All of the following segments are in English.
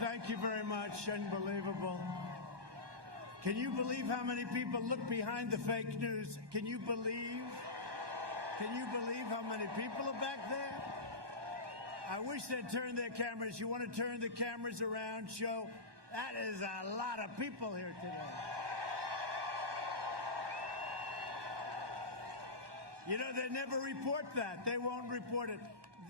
Thank you very much. Unbelievable. Can you believe how many people look behind the fake news? Can you believe how many people are back there? I wish they'd turn their cameras. You want to turn the cameras around, show? That is a lot of people here today. You know, they never report that. They won't report it.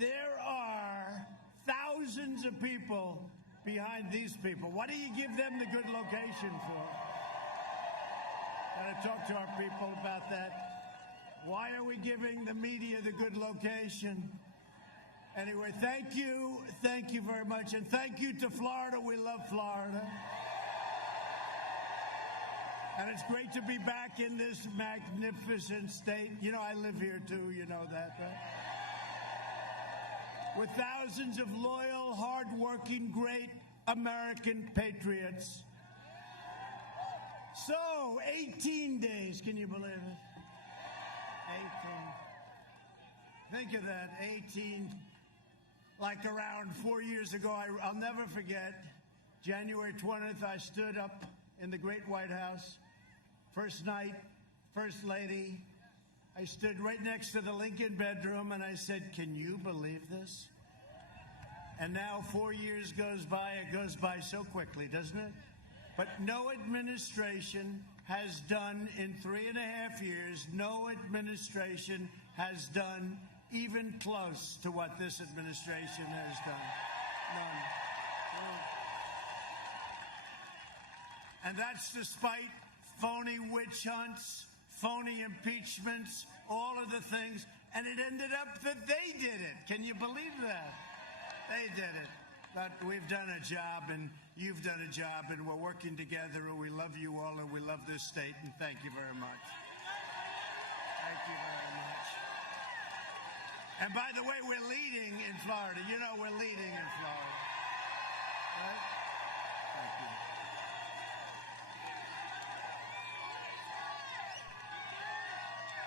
There are thousands of people behind these people. What do you give them the good location for? Gotta talk to our people about that. Why are we giving the media the good location? Anyway, thank you very much, and thank you to Florida. We love Florida. And it's great to be back in this magnificent state. You know, I live here too, you know that, right? With thousands of loyal, hardworking, great American patriots. So, 18 days, can you believe it? 18. Think of that, 18. Like around 4 years ago, I'll never forget, January 20th, I stood up in the great White House. First night, First Lady. I stood right next to the Lincoln bedroom and I said, can you believe this? And now 4 years goes by. It goes by so quickly, doesn't it? But no administration has done in 3.5 years, no administration has done even close to what this administration has done. None. And that's despite phony witch hunts, phony impeachments, all of the things. And it ended up that they did it. Can you believe that? They did it. But we've done a job, and you've done a job, and we're working together, and we love you all, and we love this state, and thank you very much. Thank you very much. And by the way, we're leading in Florida. You know we're leading in Florida. Right? Thank you.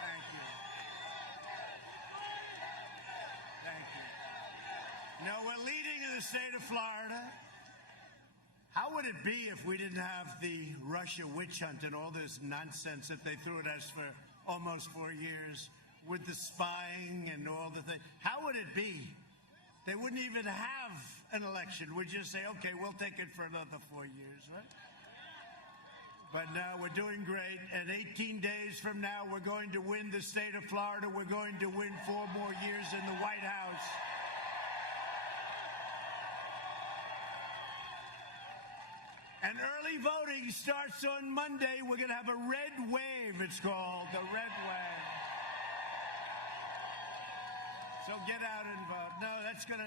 Thank you. Thank you. No, we're leading in the state of Florida. How would it be if we didn't have the Russia witch hunt and all this nonsense that they threw at us for almost 4 years with the spying and all the things? How would it be? They wouldn't even have an election. We'd just say, okay, we'll take it for another 4 years, right? But now we're doing great. And 18 days from now, we're going to win the state of Florida. We're going to win 4 more years in the White House. And early voting starts on Monday. We're going to have a red wave, it's called, the red wave. So get out and vote. No,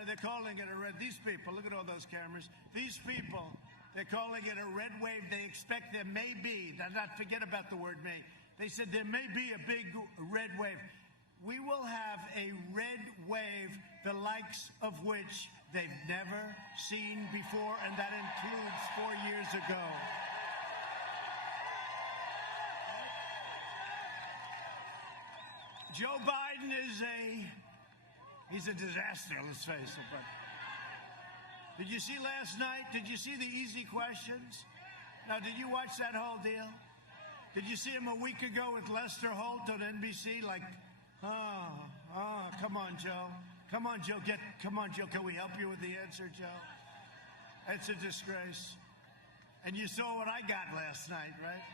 they're calling it a red, these people, look at all those cameras. These people, they're calling it a red wave. They expect there may be, not forget about the word may. They said there may be a big red wave. We will have a red wave, the likes of which they've never seen before, and that includes 4 years ago. Joe Biden he's a disaster, let's face it. But did you see last night? Did you see the easy questions? Now, did you watch that whole deal? Did you see him a week ago with Lester Holt on NBC? Like, come on, Joe. Come on, Joe. Come on, Joe. Can we help you with the answer, Joe? It's a disgrace. And you saw what I got last night, right?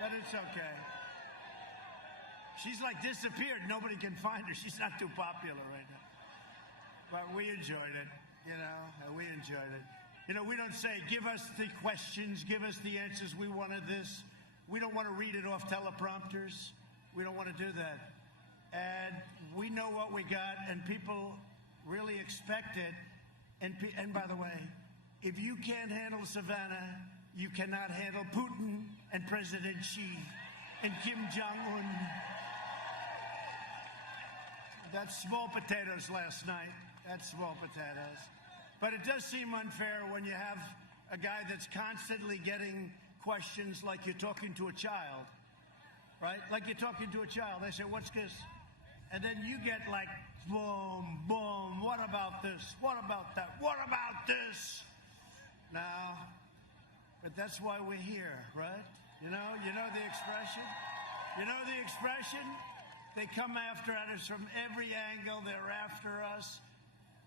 But it's okay. She's like disappeared. Nobody can find her. She's not too popular right now. But we enjoyed it, you know. We enjoyed it. You know, we don't say, give us the questions, give us the answers. We wanted this. We don't want to read it off teleprompters. We don't want to do that. And we know what we got, and people really expect it. And by the way, if you can't handle Savannah, you cannot handle Putin and President Xi and Kim Jong-un. That's small potatoes last night. That's small potatoes. But it does seem unfair when you have a guy that's constantly getting questions like you're talking to a child, right? Like you're talking to a child. I say, what's this? And then you get like, boom, boom, what about this? What about that? What about this? Now, but that's why we're here, right? You know the expression? You know the expression? They come after us from every angle. They're after us.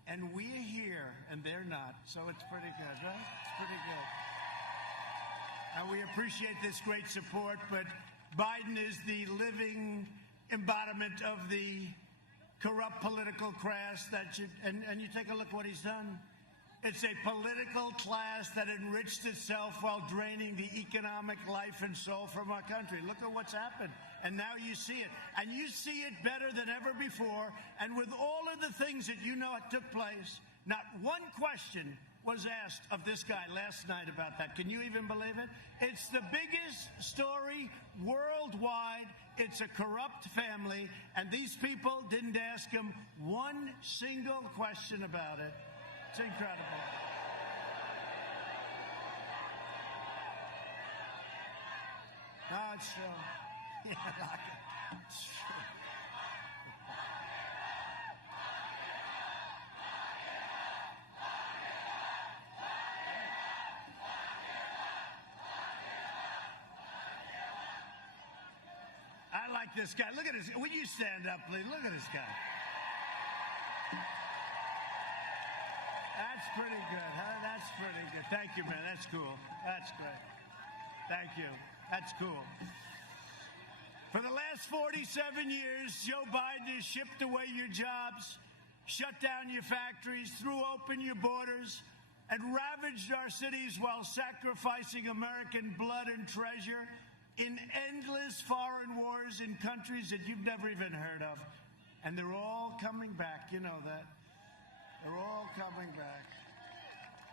And we're here, and they're not. So it's pretty good, right? It's pretty good. And we appreciate this great support, but Biden is the living embodiment of the corrupt political class that should, and you take a look what he's done. It's a political class that enriched itself while draining the economic life and soul from our country. Look at what's happened. And now you see it. And you see it better than ever before. And with all of the things that you know took place, not one question was asked of this guy last night about that. Can you even believe it? It's the biggest story worldwide. It's a corrupt family. And these people didn't ask him one single question about it. It's incredible. No, it's true. Yeah, it's true. I like this guy. Look at this. Will you stand up, please? Look at this guy. That's pretty good, huh? That's pretty good. Thank you, man. That's cool. That's great. Thank you. That's cool. For the last 47 years, Joe Biden has shipped away your jobs, shut down your factories, threw open your borders, and ravaged our cities while sacrificing American blood and treasure in endless foreign wars in countries that you've never even heard of. And they're all coming back. You know that. They're all coming back.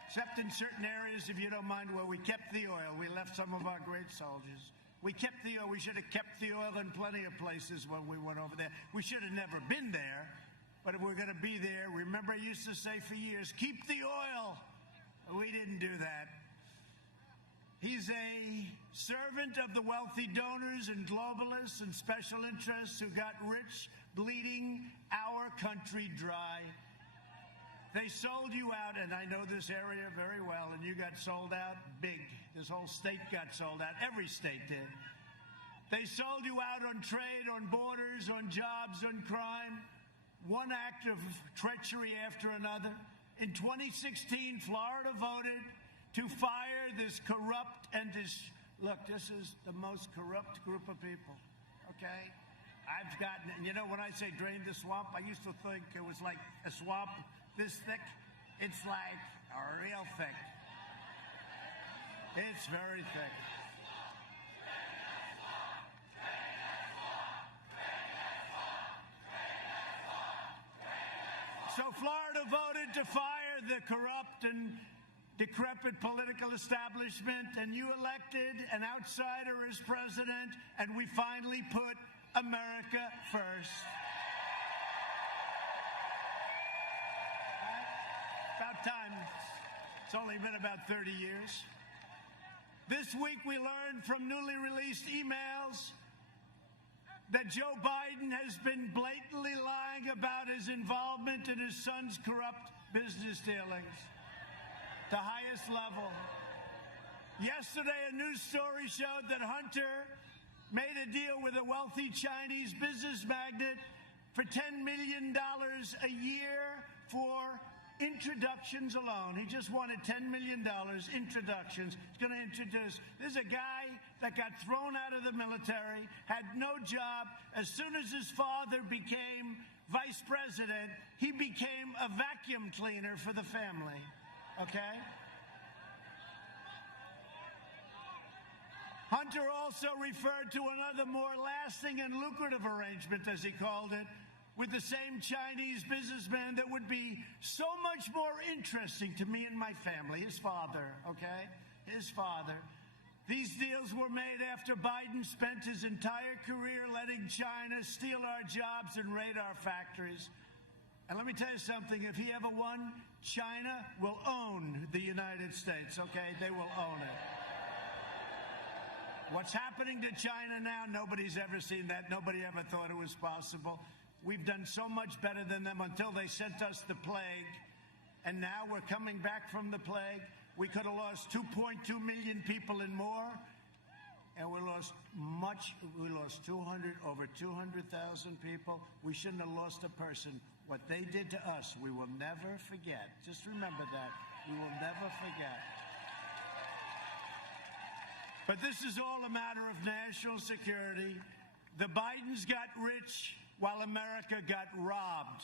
Except in certain areas, if you don't mind, where we kept the oil. We left some of our great soldiers. We kept the oil. We should have kept the oil in plenty of places when we went over there. We should have never been there, but if we're going to be there, remember I used to say for years, keep the oil. We didn't do that. He's a servant of the wealthy donors and globalists and special interests who got rich, bleeding our country dry. They sold you out, and I know this area very well, and you got sold out big. This whole state got sold out. Every state did. They sold you out on trade, on borders, on jobs, on crime. One act of treachery after another. In 2016, Florida voted to fire this corrupt and look, this is the most corrupt group of people, okay? I've gotten, you know, when I say drain the swamp, I used to think it was like a swamp this thick. It's like real thick. It's very thick. So Florida voted to fire the corrupt and decrepit political establishment, and you elected an outsider as president, and we finally put America first. About time. It's only been about 30 years. This week we learned from newly released emails that Joe Biden has been blatantly lying about his involvement in his son's corrupt business dealings. The highest level. Yesterday, a news story showed that Hunter made a deal with a wealthy Chinese business magnate for $10 million a year for introductions alone. He just wanted $10 million introductions. He's going to introduce. This is a guy that got thrown out of the military, had no job. As soon as his father became vice president, he became a vacuum cleaner for the family. Okay? Hunter also referred to another more lasting and lucrative arrangement, as he called it, with the same Chinese businessman that would be so much more interesting to me and my family, his father, okay? His father. These deals were made after Biden spent his entire career letting China steal our jobs and raid our factories. And let me tell you something, if he ever won, China will own the United States, okay? They will own it. What's happening to China now, nobody's ever seen that. Nobody ever thought it was possible. We've done so much better than them until they sent us the plague. And now we're coming back from the plague. We could have lost 2.2 million people and more. And we lost over 200,000 people. We shouldn't have lost a person. What they did to us, we will never forget. Just remember that. We will never forget. But this is all a matter of national security. The Bidens got rich while America got robbed.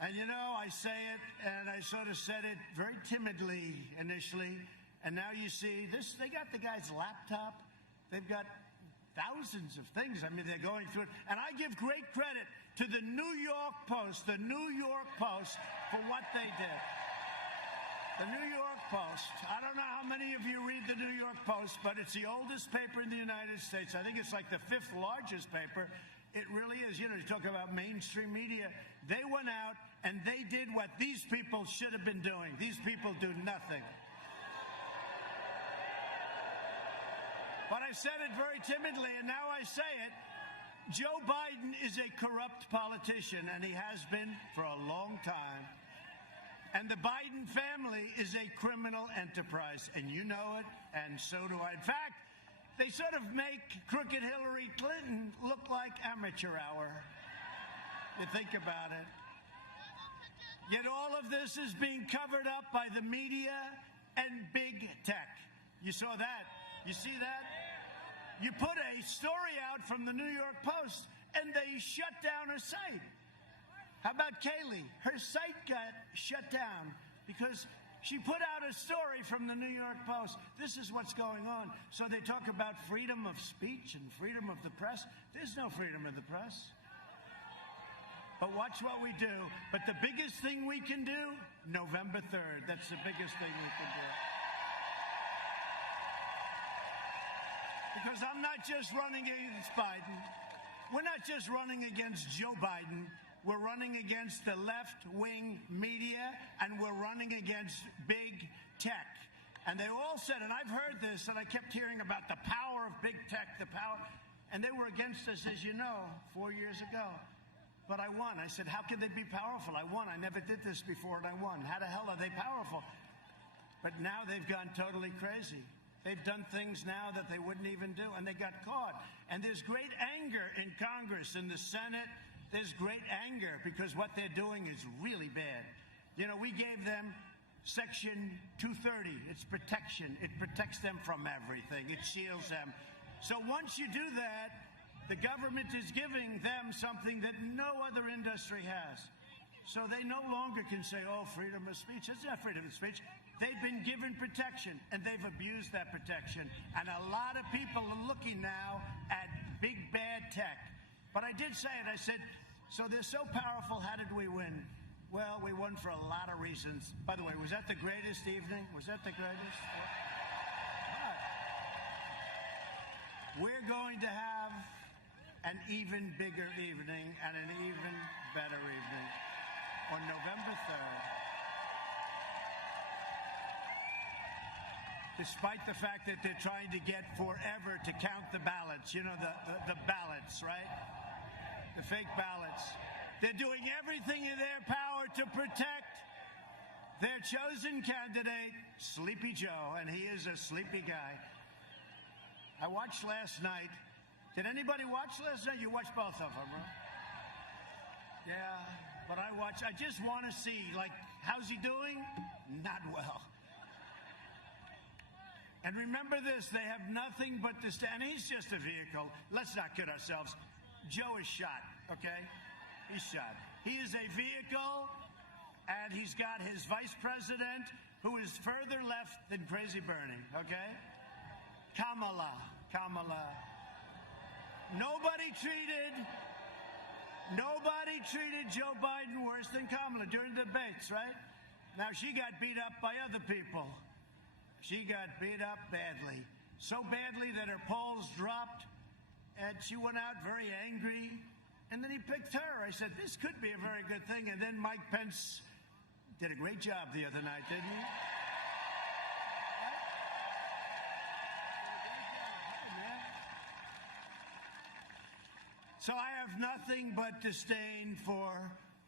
And you know, I say it, and I sort of said it very timidly initially, and now you see this, they got the guy's laptop. They've got thousands of things. I mean, they're going through it. And I give great credit to the New York Post, for what they did. The New York Post. I don't know how many of you read the New York Post, but it's the oldest paper in the United States. I think it's like the 5th largest paper. It really is. You know, you talk about mainstream media. They went out and they did what these people should have been doing. These people do nothing. But I said it very timidly, and now I say it. Joe Biden is a corrupt politician, and he has been for a long time. And the Biden family is a criminal enterprise, and you know it, and so do I. In fact, they sort of make crooked Hillary Clinton look like amateur hour. You think about it. Yet all of this is being covered up by the media and big tech. You saw that? You see that? You put a story out from the New York Post, and they shut down her site. How about Kayleigh? Her site got shut down because she put out a story from the New York Post. This is what's going on. So they talk about freedom of speech and freedom of the press. There's no freedom of the press. But watch what we do. But the biggest thing we can do, November 3rd. That's the biggest thing we can do. Because I'm not just running against Biden. We're not just running against Joe Biden. We're running against the left-wing media, and we're running against big tech. And they all said, and I've heard this, and I kept hearing about the power of big tech, the power, and they were against us, as you know, 4 years ago. But I won. I said, how can they be powerful? I won. I never did this before, and I won. How the hell are they powerful? But now they've gone totally crazy. They've done things now that they wouldn't even do, and they got caught. And there's great anger in Congress, in the Senate. There's great anger because what they're doing is really bad. You know, we gave them Section 230. It's protection. It protects them from everything. It shields them. So once you do that, the government is giving them something that no other industry has. So they no longer can say, oh, freedom of speech. It's not freedom of speech. They've been given protection, and they've abused that protection. And a lot of people are looking now at big, bad tech. But I did say it. I said, so they're so powerful, how did we win? Well, we won for a lot of reasons. By the way, was that the greatest evening? Was that the greatest? We're going to have an even bigger evening and an even better evening on November 3rd. Despite the fact that they're trying to get forever to count the ballots, you know, the ballots, right? The fake ballots. They're doing everything in their power to protect their chosen candidate, Sleepy Joe, and he is a sleepy guy. I watched last night. Did anybody watch last night? You watched both of them, right? Yeah, but I just want to see, like, how's he doing? Not well. And remember this, they have nothing but to stand. He's just a vehicle. Let's not kid ourselves. Joe is shot, okay? He's shot. He is a vehicle, and he's got his vice president, who is further left than Crazy Bernie, okay? Kamala. Nobody treated Joe Biden worse than Kamala during the debates, right? Now, she got beat up by other people. She got beat up badly. So badly that her polls dropped, and she went out very angry, and then he picked her. I said, this could be a very good thing. And then Mike Pence did a great job the other night, didn't he? So I nothing but disdain for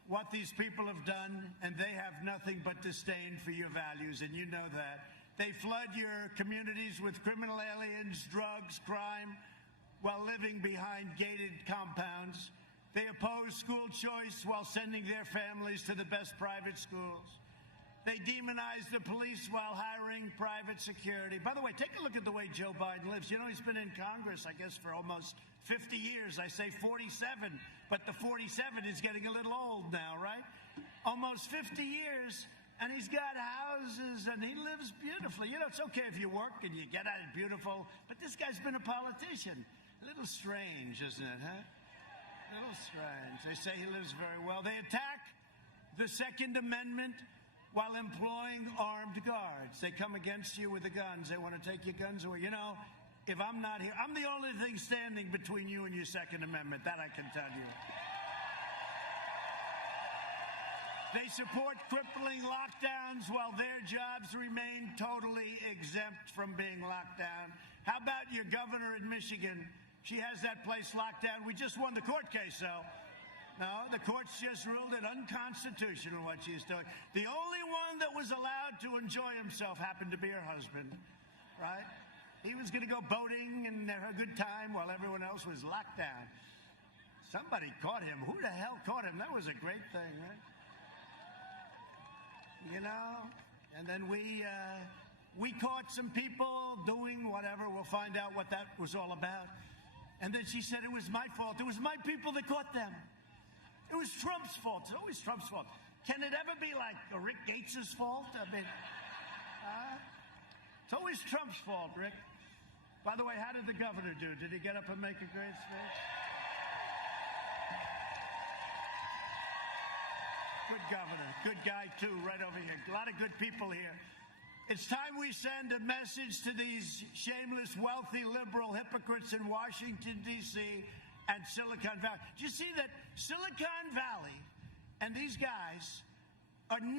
what these people have done, and they have nothing but disdain for your values, and you know that. They flood your communities with criminal aliens, drugs, crime, while living behind gated compounds. They oppose school choice while sending their families to the best private schools. They demonize the police while hiring private security. By the way, take a look at the way Joe Biden lives. You know, he's been in Congress, I guess, for almost 50 years. I say 47, but the 47 is getting a little old now, right? Almost 50 years, and he's got houses, and he lives beautifully. You know, it's okay if you work and you get at it beautiful, but this guy's been a politician. A little strange, isn't it, huh? A little strange. They say he lives very well. They attack the Second Amendment while employing armed guards. They come against you with the guns. They want to take your guns away. You know, if I'm not here, I'm the only thing standing between you and your Second Amendment. That I can tell you. They support crippling lockdowns while their jobs remain totally exempt from being locked down. How about your governor in Michigan? She has that place locked down. We just won the court case, though. No, the courts just ruled it unconstitutional what she's doing. The only one that was allowed to enjoy himself happened to be her husband, right? He was going to go boating and have a good time while everyone else was locked down. Somebody caught him. Who the hell caught him? That was a great thing, right? You know? And then we caught some people doing whatever. We'll find out what that was all about. And then she said it was my fault. It was my people that caught them. It was Trump's fault. It's always Trump's fault. Can it ever be like Rick Gates' fault? I mean, it's always Trump's fault, Rick. By the way, how did the governor do? Did he get up and make a great speech? Good governor. Good guy, too, right over here. A lot of good people here. It's time we send a message to these shameless, wealthy, liberal hypocrites in Washington, D.C., and Silicon Valley. Do you see that Silicon Valley and these guys are 99%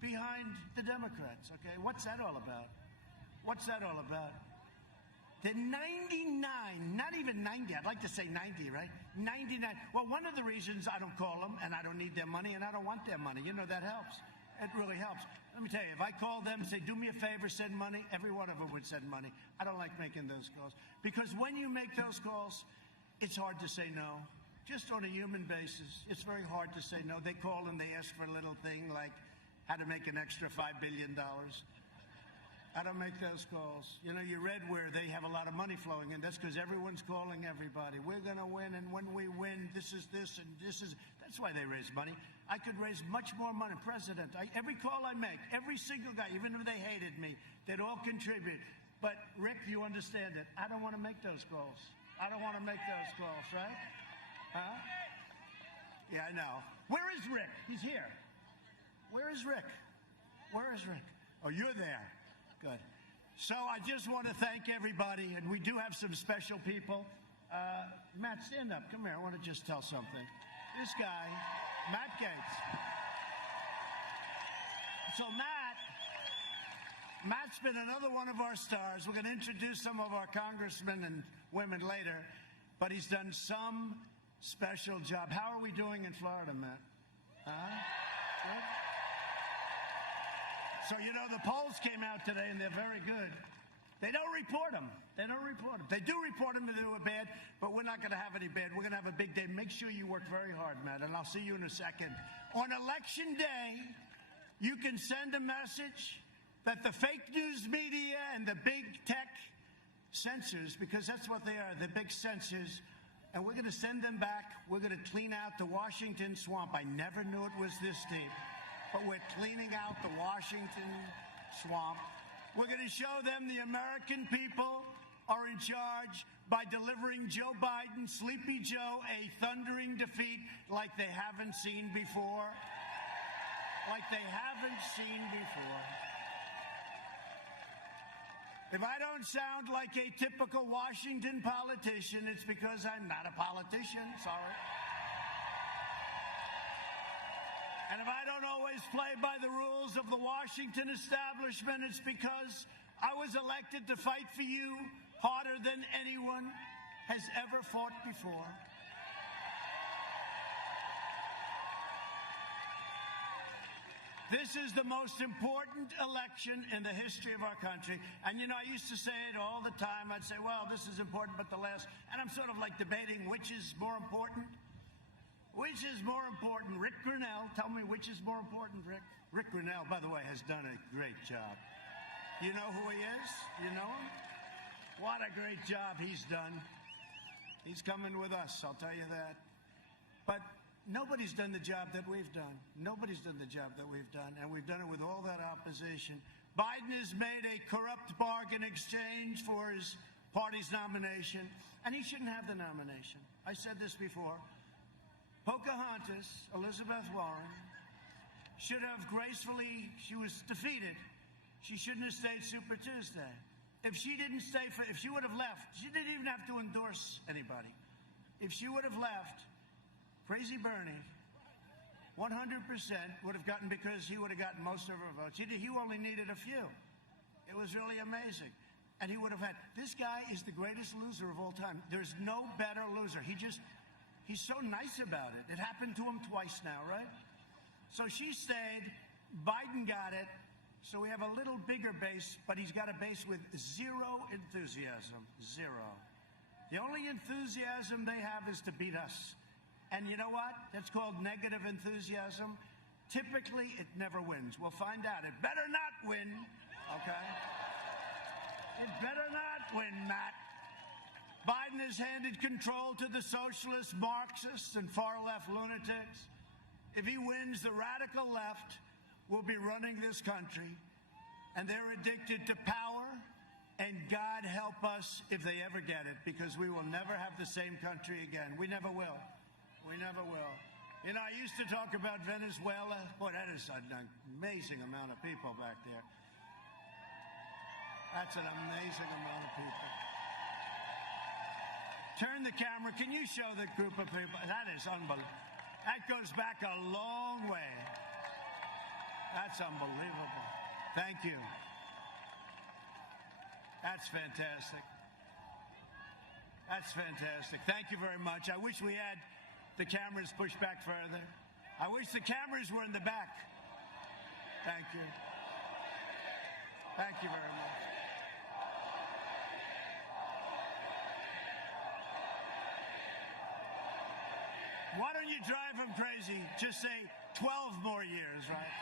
behind the Democrats, okay? What's that all about? What's that all about? They're 99, not even 90. I'd like to say 90, right? 99. Well, one of the reasons I don't call them, and I don't need their money, and I don't want their money, you know, that helps. It really helps. Let me tell you, if I call them and say, do me a favor, send money, every one of them would send money. I don't like making those calls. Because when you make those calls, it's hard to say no. Just on a human basis, it's very hard to say no. They call and they ask for a little thing like how to make an extra $5 billion. I don't make those calls. You know, you read where they have a lot of money flowing in. That's because everyone's calling everybody. We're going to win, and when we win, this is this, and this is... That's why they raise money. I could raise much more money. President, every call I make, every single guy, even if they hated me, they'd all contribute. But, Rick, you understand it. I don't want to make those calls. I don't want to make those calls, right? Huh? Yeah, I know. Where is Rick? He's here. Where is Rick? Where is Rick? Oh, you're there. Good. So I just want to thank everybody, and we do have some special people. Matt, stand up. Come here. I want to just tell something. This guy, Matt Gaetz. So Matt's been another one of our stars. We're going to introduce some of our congressmen and women later, but he's done some special job. How are we doing in Florida, Matt? Good? So, you know, the polls came out today, and they're very good. They don't report them. They don't report them. They do report them if they were bad, but we're not going to have any bad. We're going to have a big day. Make sure you work very hard, Matt, and I'll see you in a second. On Election Day, you can send a message that the fake news media and the big tech censors, because that's what they are, the big censors, and we're going to send them back. We're going to clean out the Washington swamp. I never knew it was this deep, but we're cleaning out the Washington swamp. We're going to show them the American people are in charge by delivering Joe Biden, Sleepy Joe, a thundering defeat like they haven't seen before. Like they haven't seen before. If I don't sound like a typical Washington politician, it's because I'm not a politician. Sorry. And if I don't always play by the rules of the Washington establishment, it's because I was elected to fight for you harder than anyone has ever fought before. This is the most important election in the history of our country. And, you know, I used to say it all the time. I'd say, well, this is important, but the last. And I'm sort of like debating which is more important. Which is more important? Rick Grinnell, tell me which is more important, Rick. Rick Grinnell, by the way, has done a great job. You know who he is? You know him? What a great job he's done. He's coming with us, I'll tell you that. But nobody's done the job that we've done. Nobody's done the job that we've done, and we've done it with all that opposition. Biden has made a corrupt bargain exchange for his party's nomination, and he shouldn't have the nomination. I said this before. Pocahontas, Elizabeth Warren, should have gracefully, she was defeated. She shouldn't have stayed Super Tuesday. If she didn't stay, if she would have left, she didn't even have to endorse anybody. If she would have left, Crazy Bernie, 100% would have gotten, because he would have gotten most of her votes. He only needed a few. It was really amazing. And he would have had, this guy is the greatest loser of all time. There's no better loser. He's so nice about it. It happened to him twice now, right? So she stayed, Biden got it, so we have a little bigger base, but he's got a base with zero enthusiasm, zero. The only enthusiasm they have is to beat us. And you know what? That's called negative enthusiasm. Typically, it never wins. We'll find out. It better not win, okay? It better not win, Matt. Biden has handed control to the socialists, Marxists, and far-left lunatics. If he wins, the radical left will be running this country, and they're addicted to power, and God help us if they ever get it, because we will never have the same country again. We never will. We never will. You know, I used to talk about Venezuela. Boy, that is an amazing amount of people back there. That's an amazing amount of people. Turn the camera. Can you show the group of people? That is unbelievable. That goes back a long way. That's unbelievable. Thank you. That's fantastic. That's fantastic. Thank you very much. I wish we had the cameras pushed back further. I wish the cameras were in the back. Thank you. Thank you very much. Why don't you drive them crazy? Just say 12 more years, right?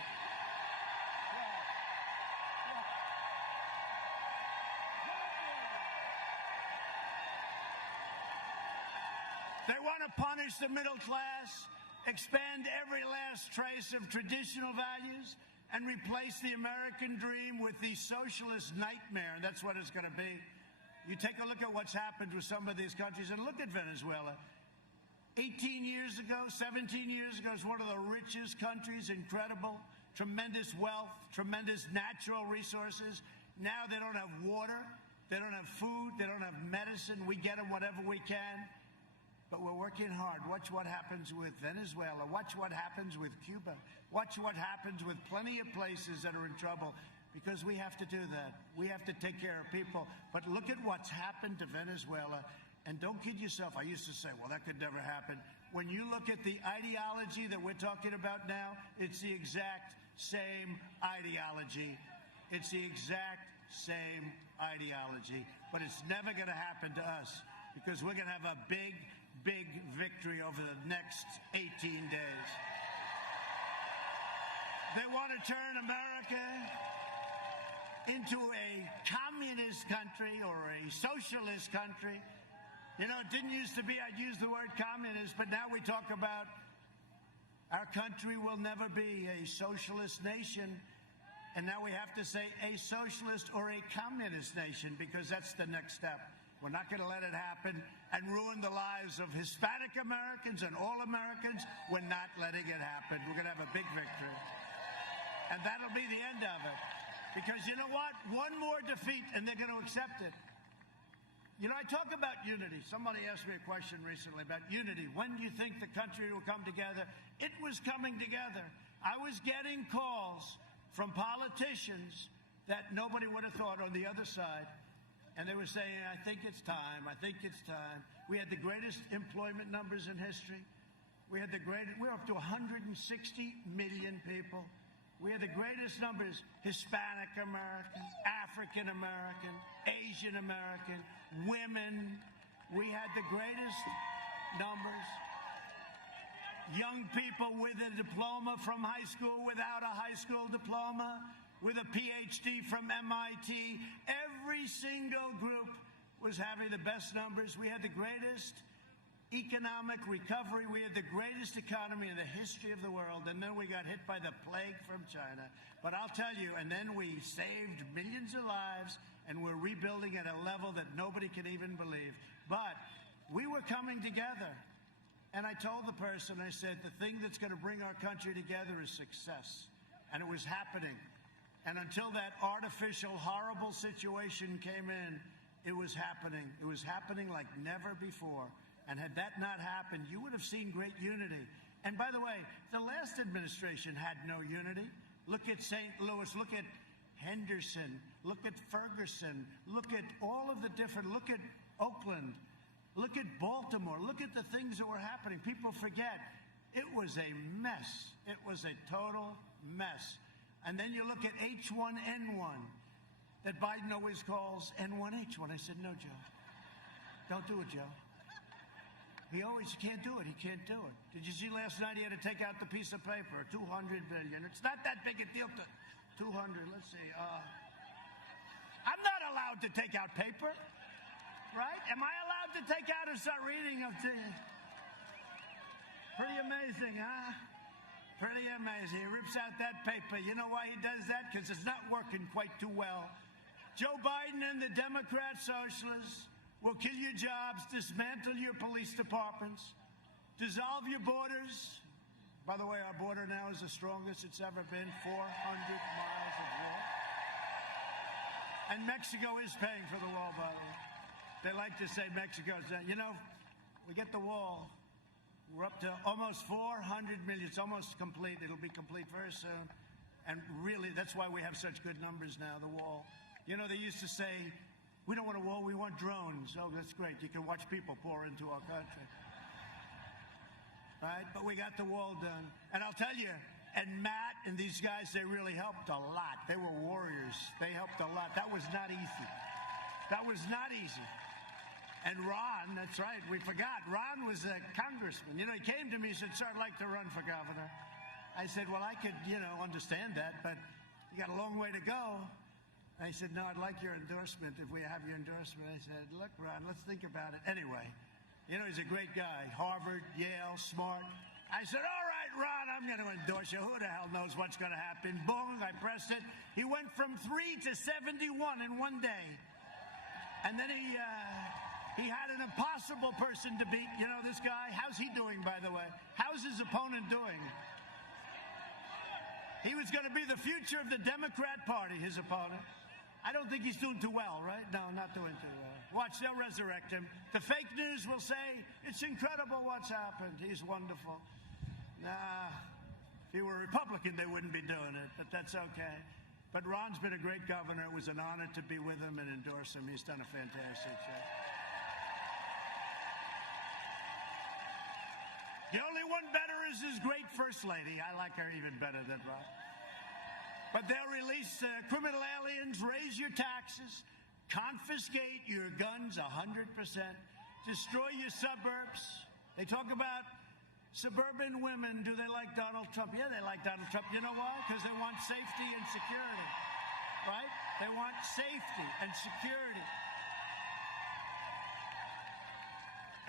They want to punish the middle class, expand every last trace of traditional values, and replace the American dream with the socialist nightmare. That's what it's going to be. You take a look at what's happened with some of these countries, and look at Venezuela. 18 years ago, 17 years ago, it's one of the richest countries, incredible, tremendous wealth, tremendous natural resources. Now they don't have water, they don't have food, they don't have medicine. We get them whatever we can. But we're working hard. Watch what happens with Venezuela. Watch what happens with Cuba. Watch what happens with plenty of places that are in trouble, because we have to do that. We have to take care of people. But look at what's happened to Venezuela. And don't kid yourself. I used to say, well, that could never happen. When you look at the ideology that we're talking about now, it's the exact same ideology. It's the exact same ideology. But it's never going to happen to us, because we're going to have a big victory over the next 18 days. They want to turn America into a communist country or a socialist country. You know, it didn't used to be, I'd use the word communist, but now we talk about our country will never be a socialist nation. And now we have to say a socialist or a communist nation, because that's the next step. We're not going to let it happen and ruin the lives of Hispanic Americans and all Americans. We're not letting it happen. We're going to have a big victory. And that'll be the end of it. Because you know what? One more defeat and they're going to accept it. You know, I talk about unity. Somebody asked me a question recently about unity. When do you think the country will come together? It was coming together. I was getting calls from politicians that nobody would have thought on the other side. And they were saying, I think it's time, I think it's time. We had the greatest employment numbers in history. We're up to 160 million people. We had the greatest numbers, Hispanic American, African American, Asian American, women. We had the greatest numbers. Young people with a diploma from high school, without a high school diploma, with a PhD from MIT. Every single group was having the best numbers. We had the greatest economic recovery. We had the greatest economy in the history of the world. And then we got hit by the plague from China. But I'll tell you, and then we saved millions of lives, and we're rebuilding at a level that nobody can even believe. But we were coming together. And I told the person, I said, the thing that's going to bring our country together is success. And it was happening. And until that artificial, horrible situation came in, it was happening. It was happening like never before. And had that not happened, you would have seen great unity. And by the way, the last administration had no unity. Look at St. Louis, look at Henderson, look at Ferguson, look at all of the different, look at Oakland, look at Baltimore, look at the things that were happening. People forget, it was a mess. It was a total mess. And then you look at H1N1 that Biden always calls N1H1. I said, no, Joe, don't do it, Joe. He can't do it. He can't do it. Did you see last night he had to take out the piece of paper, $200 billion. It's not that big a deal to 200. Let's see. I'm not allowed to take out paper, right? Am I allowed to take out and start reading them to you? Pretty amazing, huh? Pretty amazing. He rips out that paper. You know why he does that? Because it's not working quite too well. Joe Biden and the Democrat socialists will kill your jobs, dismantle your police departments, dissolve your borders. By the way, our border now is the strongest it's ever been, 400 miles of wall. And Mexico is paying for the wall, by the way. They like to say Mexico's, you know, we get the wall. We're up to almost 400 million. It's almost complete. It'll be complete very soon. And really, that's why we have such good numbers now, the wall. You know, they used to say, we don't want a wall, we want drones. Oh, that's great. You can watch people pour into our country. Right? But we got the wall done. And I'll tell you, and Matt and these guys, they really helped a lot. They were warriors. They helped a lot. That was not easy. That was not easy. And Ron, that's right, we forgot. Ron was a congressman. You know, he came to me and said, sir, I'd like to run for governor. I said, well, I could, you know, understand that, but you got a long way to go. I said, no, I'd like your endorsement if we have your endorsement. I said, look, Ron, let's think about it. Anyway, you know, he's a great guy. Harvard, Yale, smart. I said, all right, Ron, I'm going to endorse you. Who the hell knows what's going to happen? Boom, I pressed it. He went from 3 to 71 in one day. And then he had an impossible person to beat. You know, this guy, how's he doing, by the way? How's his opponent doing? He was going to be the future of the Democrat Party, his opponent. I don't think he's doing too well, right? No, not doing too well. Watch, they'll resurrect him. The fake news will say, it's incredible what's happened. He's wonderful. Nah, if he were a Republican, they wouldn't be doing it, but that's okay. But Ron's been a great governor. It was an honor to be with him and endorse him. He's done a fantastic job. The only one better is his great first lady. I like her even better than Ron. But they'll release criminal aliens, raise your taxes, confiscate your guns 100%, destroy your suburbs. They talk about suburban women. Do they like Donald Trump? Yeah, they like Donald Trump. You know why? Because they want safety and security, right? They want safety and security.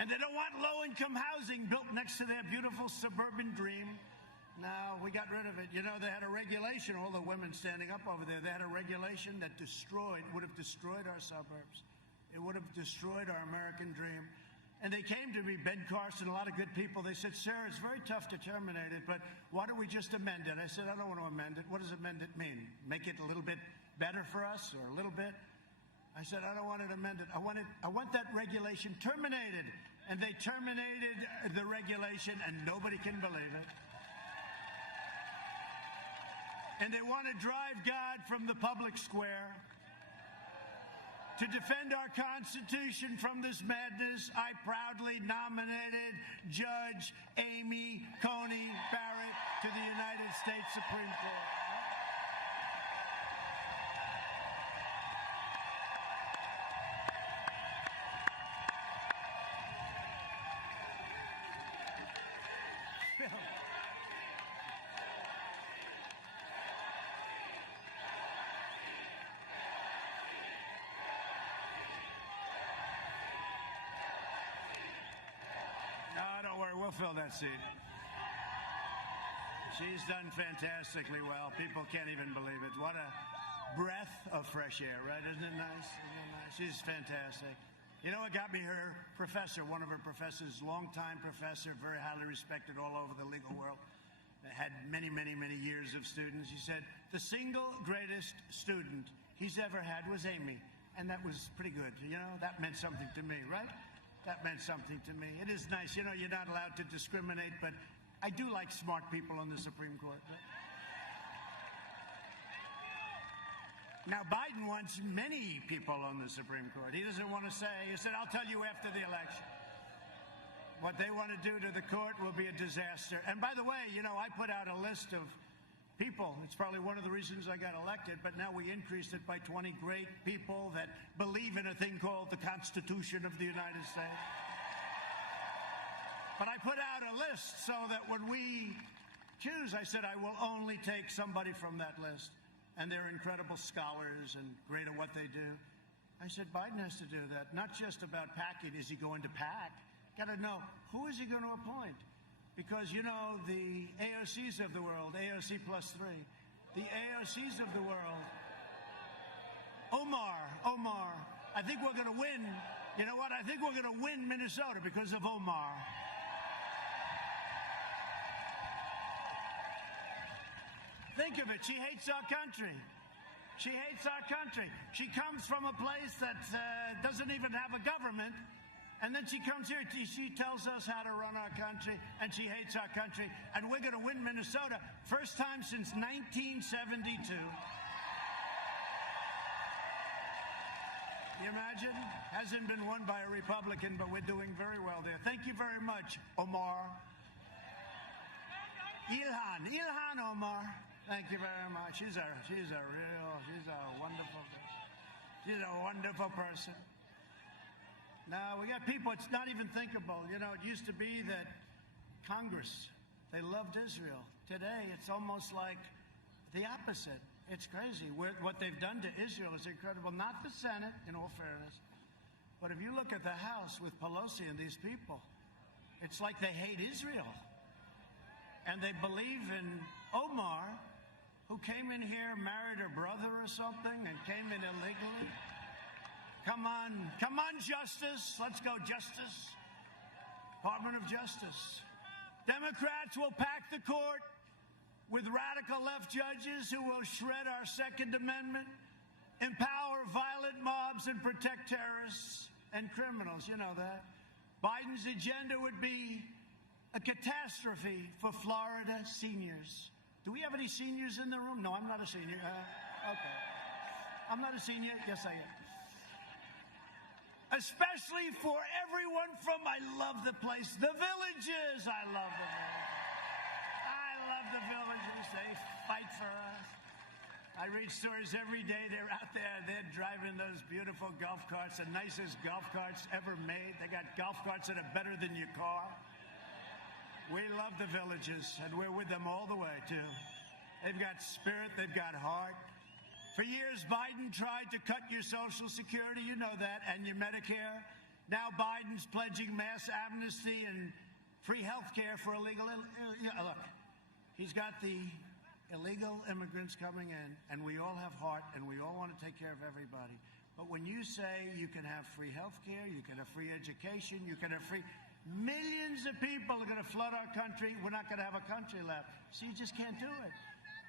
And they don't want low-income housing built next to their beautiful suburban dream. No, we got rid of it. You know, they had a regulation, all the women standing up over there, they had a regulation that would have destroyed our suburbs. It would have destroyed our American dream. And they came to me, Ben Carson, a lot of good people. They said, sir, it's very tough to terminate it, but why don't we just amend it? I said, I don't want to amend it. What does amend it mean? Make it a little bit better for us or a little bit? I said, I don't want it amended. I want that regulation terminated. And they terminated the regulation, and nobody can believe it. And they want to drive God from the public square. To defend our Constitution from this madness, I proudly nominated Judge Amy Coney Barrett to the United States Supreme Court. No, don't worry, we'll fill that seat. She's done fantastically well. People can't even believe it. What a breath of fresh air, right? Isn't it nice? Isn't it nice? She's fantastic. You know what got me? Her professor, one of her professors, longtime professor, very highly respected all over the legal world, had many, many, many years of students. He said, the single greatest student he's ever had was Amy. And that was pretty good. You know, that meant something to me, right? That meant something to me. It is nice. You know, you're not allowed to discriminate, but I do like smart people on the Supreme Court. Right? Now, Biden wants many people on the Supreme Court. He doesn't want to say, he said, I'll tell you after the election. What they want to do to the court will be a disaster. And by the way, you know, I put out a list of people. It's probably one of the reasons I got elected, but now we increased it by 20 great people that believe in a thing called the Constitution of the United States. But I put out a list so that when we choose, I said I will only take somebody from that list. And they're incredible scholars and great at what they do. I said, Biden has to do that. Not just about packing. Is he going to pack? Got to know, who is he going to appoint? Because, you know, the AOCs of the world, AOC plus 3, the AOCs of the world, Omar, I think we're going to win. You know what? I think we're going to win Minnesota because of Omar. Think of it. She hates our country. She hates our country. She comes from a place that doesn't even have a government. And then she comes here. She tells us how to run our country. And she hates our country. And we're going to win Minnesota. First time since 1972. You imagine? Hasn't been won by a Republican, but we're doing very well there. Thank you very much, Omar. Ilhan Omar. Thank you very much. She's a wonderful person. Now, we got people, it's not even thinkable. You know, it used to be that Congress, they loved Israel. Today, it's almost like the opposite. It's crazy. What they've done to Israel is incredible. Not the Senate, in all fairness. But if you look at the House with Pelosi and these people, it's like they hate Israel. And they believe in Omar, who came in here, married her brother or something, and came in illegally. Come on, Justice. Let's go, Justice. Department of Justice. Democrats will pack the court with radical left judges who will shred our Second Amendment, empower violent mobs, and protect terrorists and criminals. You know that. Biden's agenda would be a catastrophe for Florida seniors. Do we have any seniors in the room? No, I'm not a senior. Okay. I'm not a senior. Yes, I am. Especially for everyone from, I love the place, the Villages. I love the Villages. I love the Villages. They fight for us. I read stories every day. They're out there. They're driving those beautiful golf carts, the nicest golf carts ever made. They got golf carts that are better than your car. We love the Villages, and we're with them all the way, too. They've got spirit. They've got heart. For years, Biden tried to cut your Social Security, you know that, and your Medicare. Now Biden's pledging mass amnesty and free health care for illegal... Look, he's got the illegal immigrants coming in, and we all have heart, and we all want to take care of everybody. But when you say you can have free health care, you can have free education, you can have free... Millions of people are going to flood our country. We're not going to have a country left. So you just can't do it.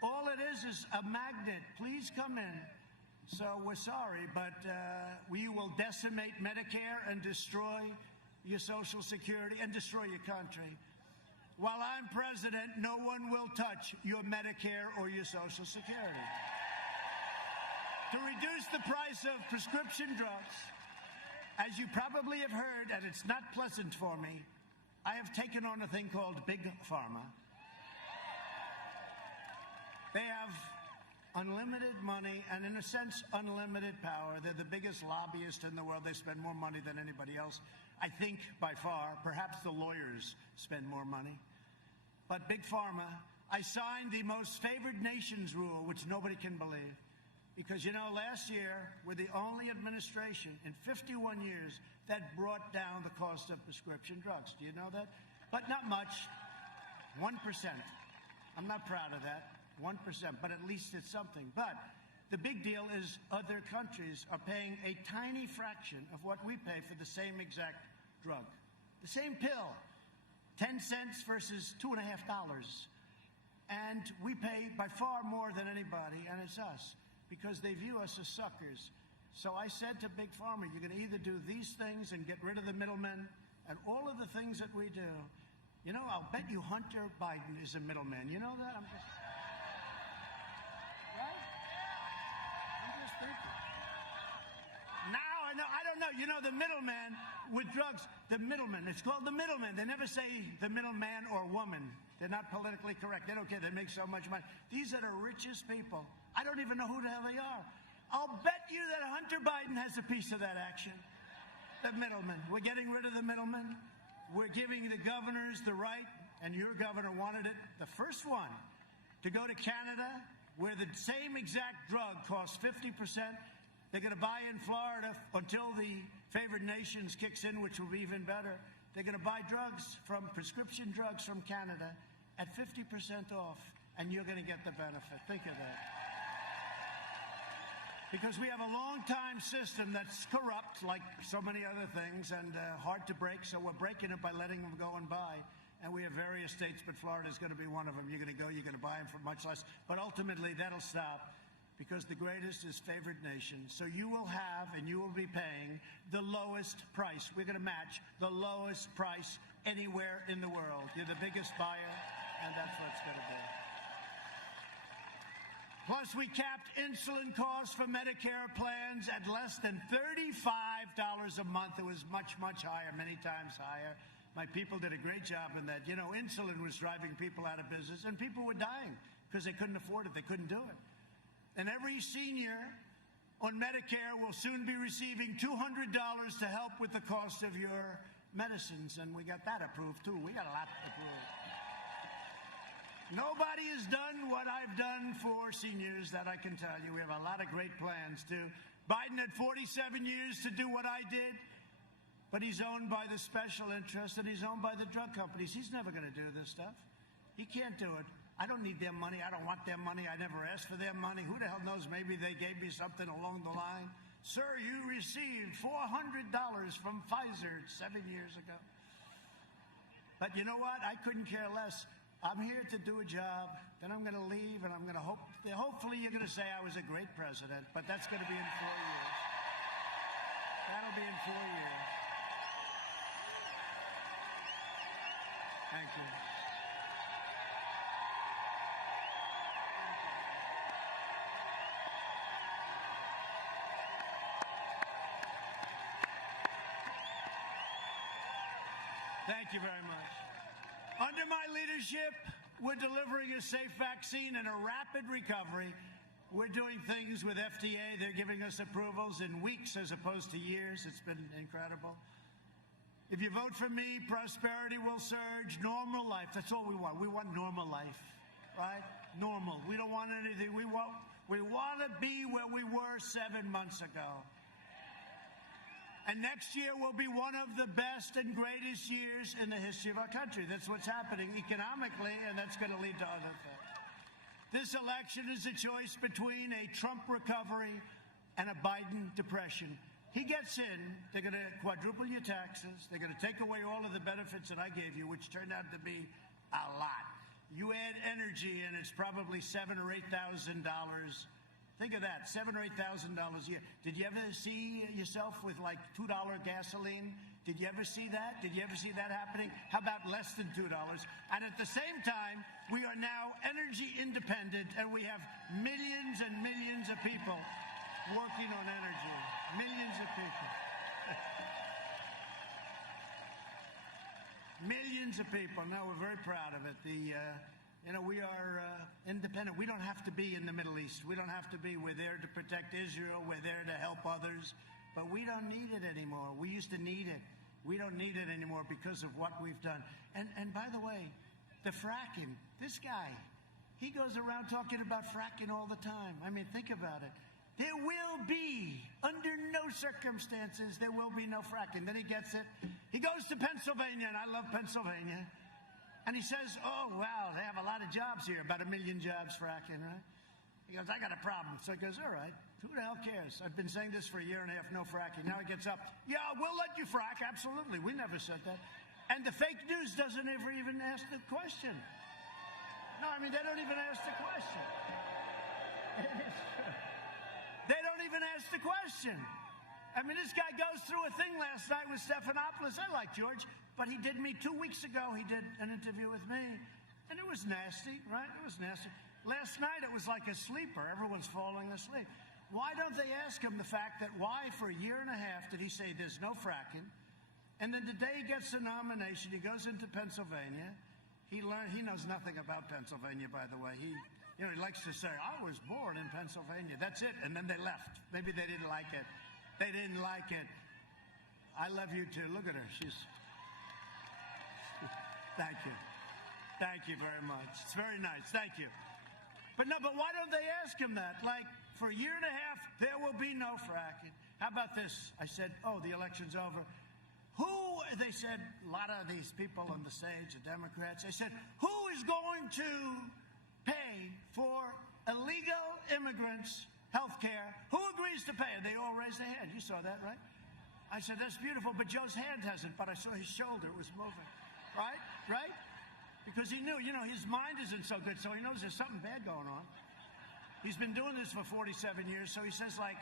All it is a magnet. Please come in. So we're sorry, but we will decimate Medicare and destroy your Social Security and destroy your country. While I'm president, no one will touch your Medicare or your Social Security. to reduce the price of prescription drugs. As you probably have heard, and it's not pleasant for me, I have taken on a thing called Big Pharma. They have unlimited money and, in a sense, unlimited power. They're the biggest lobbyist in the world. They spend more money than anybody else. I think, by far, perhaps the lawyers spend more money. But Big Pharma, I signed the most favored nations rule, which nobody can believe. Because, you know, last year, we're the only administration in 51 years that brought down the cost of prescription drugs. Do you know that? But not much. 1%. I'm not proud of that. 1%, but at least it's something. But the big deal is other countries are paying a tiny fraction of what we pay for the same exact drug. The same pill, 10 cents versus $2.50. And we pay by far more than anybody, and it's us, because they view us as suckers. So I said to Big Pharma, you're going to either do these things and get rid of the middlemen and all of the things that we do. You know, I'll bet you Hunter Biden is a middleman. You know that? I'm just thinking. Now I know, I don't know. You know, the middleman with drugs, the middleman. It's called the middleman. They never say the middleman or woman. They're not politically correct. They don't care. They make so much money. These are the richest people. I don't even know who the hell they are. I'll bet you that Hunter Biden has a piece of that action. The middleman. We're getting rid of the middleman. We're giving the governors the right, and your governor wanted it, the first one, to go to Canada, where the same exact drug costs 50%. They're going to buy in Florida until the favored nations kicks in, which will be even better. They're going to buy drugs prescription drugs from Canada at 50% off, and you're going to get the benefit. Think of that. Because we have a long-time system that's corrupt, like so many other things, and hard to break, so we're breaking it by letting them go and buy. And we have various states, but Florida is going to be one of them. You're going to go, you're going to buy them for much less. But ultimately, that'll stop, because the greatest is favored nation. So you will have, and you will be paying, the lowest price. We're going to match the lowest price anywhere in the world. You're the biggest buyer, and that's what it's going to be. Plus, we capped insulin costs for Medicare plans at less than $35 a month. It was much, much higher, many times higher. My people did a great job in that. You know, insulin was driving people out of business, and people were dying because they couldn't afford it. They couldn't do it. And every senior on Medicare will soon be receiving $200 to help with the cost of your medicines, and we got that approved, too. We got a lot approved. Nobody has done what I've done for seniors, that I can tell you. We have a lot of great plans, too. Biden had 47 years to do what I did, but he's owned by the special interests, and he's owned by the drug companies. He's never going to do this stuff. He can't do it. I don't need their money. I don't want their money. I never asked for their money. Who the hell knows? Maybe they gave me something along the line. Sir, you received $400 from Pfizer 7 years ago. But you know what? I couldn't care less. I'm here to do a job. Then I'm going to leave, and I'm going to hopefully you're going to say I was a great president, but that's going to be in 4 years. That'll be in 4 years. Thank you. Thank you very much. Under my leadership, we're delivering a safe vaccine and a rapid recovery. We're doing things with FDA. They're giving us approvals in weeks as opposed to years. It's been incredible. If you vote for me, prosperity will surge, normal life. That's all we want. We want normal life, right? Normal. We don't want anything. We want to be where we were 7 months ago. And next year will be one of the best and greatest years in the history of our country. That's what's happening economically, and that's going to lead to other things. This election is a choice between a Trump recovery and a Biden depression. He gets in, they're going to quadruple your taxes, they're going to take away all of the benefits that I gave you, which turned out to be a lot. You add energy, and it's probably $7,000 or $8,000. Think of that, $7,000 or $8,000 a year. Did you ever see yourself with like $2 gasoline? Did you ever see that? Did you ever see that happening? How about less than $2? And at the same time, we are now energy independent, and we have millions and millions of people working on energy. Millions of people. Millions of people. No, we're very proud of it. We are independent. We don't have to be in the Middle East. We don't have to be. We're there to protect Israel. We're there to help others. But we don't need it anymore. We used to need it. We don't need it anymore because of what we've done. And by the way, the fracking, this guy, he goes around talking about fracking all the time. I mean, think about it. There will be, under no circumstances, there will be no fracking. Then he gets it. He goes to Pennsylvania, and I love Pennsylvania. And he says, oh, wow, they have a lot of jobs here, about 1 million jobs fracking, right? He goes, I got a problem. So he goes, all right, who the hell cares? I've been saying this for 1.5 years, no fracking. Now he gets up, yeah, we'll let you frack, absolutely. We never said that. And the fake news doesn't ever even ask the question. No, I mean, they don't even ask the question. They don't even ask the question. I mean, this guy goes through a thing last night with Stephanopoulos. I like George, but he did me 2 weeks ago. He did an interview with me, and it was nasty, right? It was nasty. Last night, it was like a sleeper. Everyone's falling asleep. Why don't they ask him the fact that why for 1.5 years did he say there's no fracking? And then the day he gets the nomination, he goes into Pennsylvania. He knows nothing about Pennsylvania, by the way. He likes to say, I was born in Pennsylvania. That's it. And then they left. Maybe they didn't like it. They didn't like it. I love you too. Look at her. Thank you. Thank you very much. It's very nice. Thank you. But why don't they ask him that? Like, for 1.5 years, there will be no fracking. How about this? I said, oh, the election's over. They said, a lot of these people on the stage, the Democrats, they said, who is going to pay for illegal immigrants' health care? Who agrees to pay? And they all raised their hand. You saw that, right? I said, that's beautiful, but Joe's hand hasn't, but I saw his shoulder was moving. Right? Right? Because he knew, his mind isn't so good, so he knows there's something bad going on. He's been doing this for 47 years, so he says, like,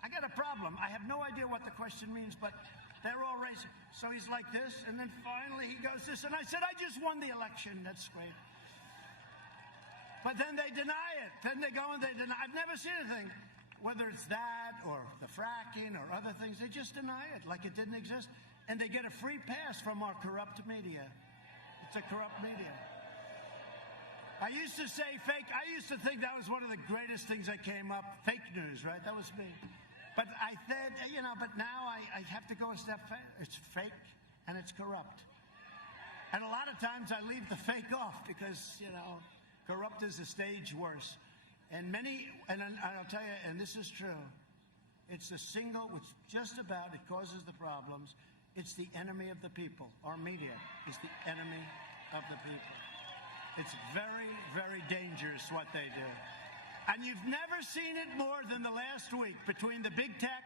I got a problem. I have no idea what the question means, but they're all raising. So he's like this, and then finally he goes this, and I said, I just won the election. That's great. But then they deny it. Then they go and they deny. I've never seen anything, whether it's that or the fracking or other things. They just deny it like it didn't exist. And they get a free pass from our corrupt media. It's a corrupt media. I used to say fake. I used to think that was one of the greatest things that came up. Fake news, right? That was me. But I said, but now I have to go a step further. It's fake and it's corrupt. And a lot of times I leave the fake off because, corrupt is a stage worse. And I'll tell you, and this is true, it's the single, which just about, it causes the problems. It's the enemy of the people. Our media is the enemy of the people. It's very, very dangerous what they do. And you've never seen it more than the last week between the big tech,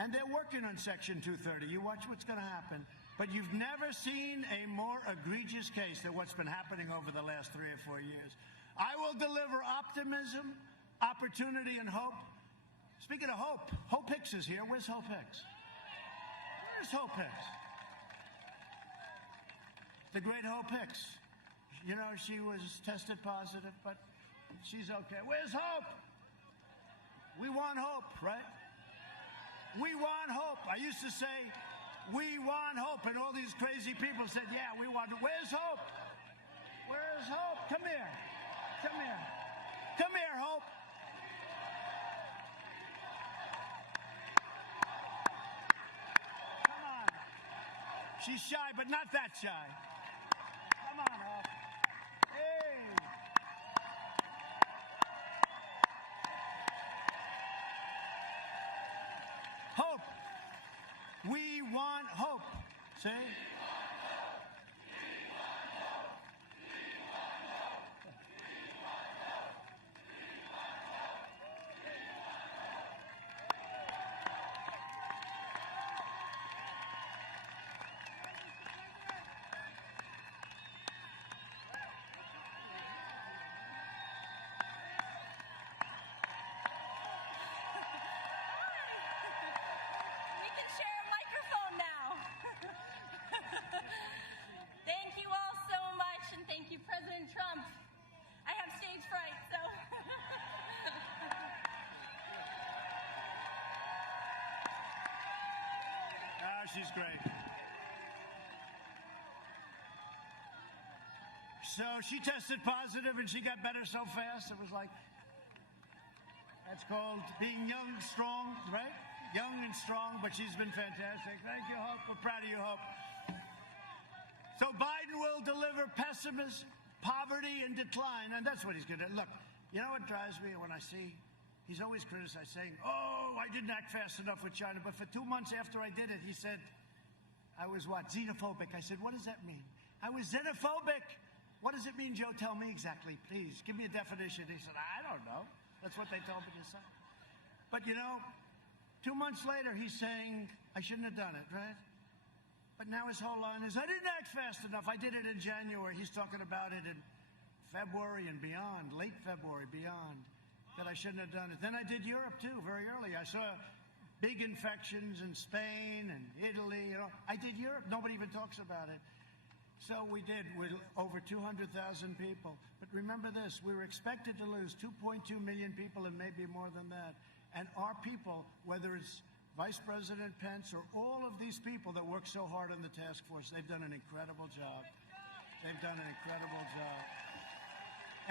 and they're working on Section 230. You watch what's going to happen. But you've never seen a more egregious case than what's been happening over the last 3 or 4 years. I will deliver optimism, opportunity, and hope. Speaking of Hope, Hope Hicks is here. Where's Hope Hicks? Where's Hope Hicks? The great Hope Hicks. She was tested positive, but she's okay. Where's Hope? We want hope, right? We want hope. I used to say, we want hope. And all these crazy people said, yeah, we want hope. Where's Hope? Where's Hope? Come here. Come here. Come here, Hope. Come on. She's shy, but not that shy. Come on, Hope. Hey. Hope. We want hope. See? she's great. So she tested positive and she got better so fast. It was like, that's called being young, strong, right? Young and strong, but she's been fantastic. Thank you, Hope. We're proud of you, Hope. So Biden will deliver pessimism, poverty, and decline, and that's what he's going to do. Look, you know what drives me when I see, he's always criticized, saying, oh, I didn't act fast enough with China, but for 2 months after I did it, he said, I was what, xenophobic? I said, what does that mean? I was xenophobic. What does it mean, Joe? Tell me exactly, please. Give me a definition. He said, I don't know. That's what they told me to say. But, you know, 2 months later, he's saying, I shouldn't have done it, right? But now his whole line is, I didn't act fast enough. I did it in January. He's talking about it in February and beyond, late February, beyond, that I shouldn't have done it. Then I did Europe, too, very early. I saw big infections in Spain and Italy. You know, I did Europe. Nobody even talks about it. So we did with over 200,000 people. But remember this, we were expected to lose 2.2 million people and maybe more than that. And our people, whether it's Vice President Pence or all of these people that work so hard on the task force, they've done an incredible job. They've done an incredible job.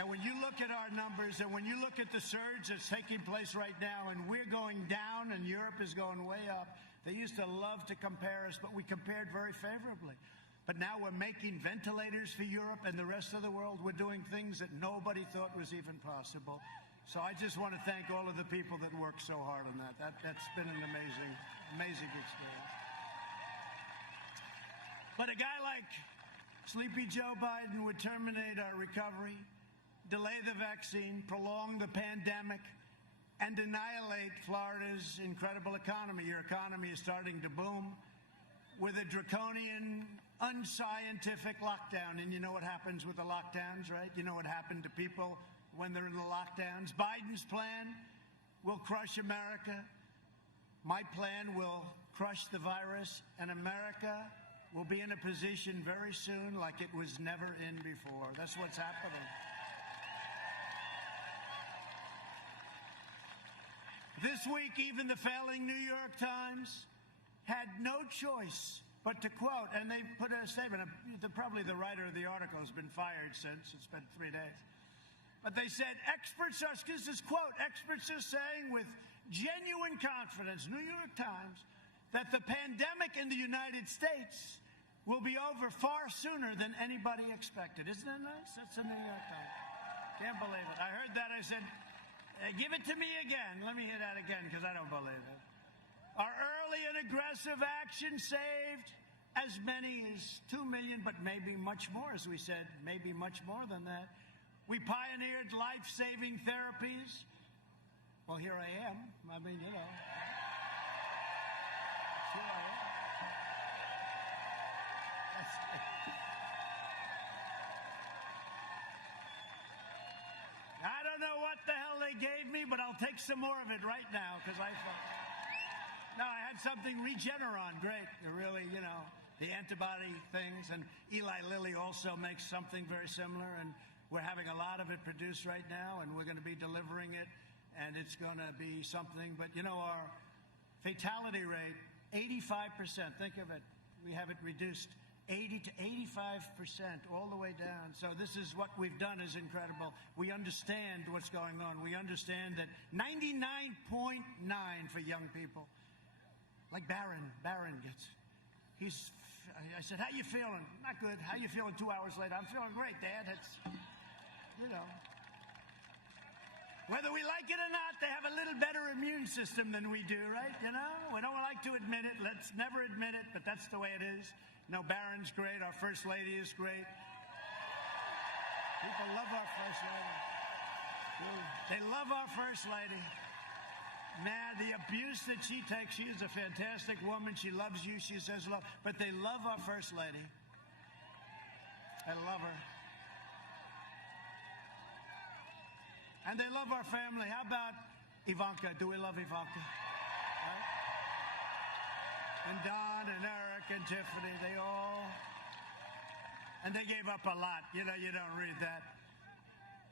And when you look at our numbers and when you look at the surge that's taking place right now, and we're going down and Europe is going way up, they used to love to compare us, but we compared very favorably. But now we're making ventilators for Europe and the rest of the world. We're doing things that nobody thought was even possible. So I just want to thank all of the people that worked so hard on that. That's been an amazing experience. But a guy like Sleepy Joe Biden would terminate our recovery, delay the vaccine, prolong the pandemic, and annihilate Florida's incredible economy. Your economy is starting to boom with a draconian, unscientific lockdown. And you know what happens with the lockdowns, right? You know what happened to people when they're in the lockdowns. Biden's plan will crush America. My plan will crush the virus, and America will be in a position very soon like it was never in before. That's what's happening. This week, even the failing New York Times had no choice but to quote, and they put a statement, probably the writer of the article has been fired since, it's been 3 days. But they said, experts are, this is quote, experts are saying with genuine confidence, New York Times, that the pandemic in the United States will be over far sooner than anybody expected. Isn't that nice? That's the New York Times. Can't believe it. I heard that, I said, give it to me again. Let me hear that again, because I don't believe it. Our early and aggressive action saved as many as 2 million, but maybe much more, as we said, maybe much more than that. We pioneered life-saving therapies. Well, here I am. I mean, you know. Here I am. I don't know what the hell they gave me, but I'll take some more of it right now, because I thought... No, I had something Regeneron, great. Really, you know, the antibody things. And Eli Lilly also makes something very similar. And we're having a lot of it produced right now, and we're going to be delivering it. And it's going to be something. But, you know, our fatality rate, 85%. Think of it. We have it reduced 80 to 85% all the way down. So this is what we've done is incredible. We understand what's going on. We understand that 99.9 for young people. Like Barron gets. I said, how you feeling? Not good. How you feeling 2 hours later? I'm feeling great, Dad. It's, you know. Whether we like it or not, they have a little better immune system than we do, right? You know? We don't like to admit it. Let's never admit it, but that's the way it is. You know, Barron's great. Our First Lady is great. People love our First Lady. They love our First Lady. Man, the abuse that she takes, she is a fantastic woman. She loves you. She says love. But they love our First Lady. I love her. And they love our family. How about Ivanka? Do we love Ivanka? Right? And Don and Eric and Tiffany, they all... And they gave up a lot. You know, you don't read that.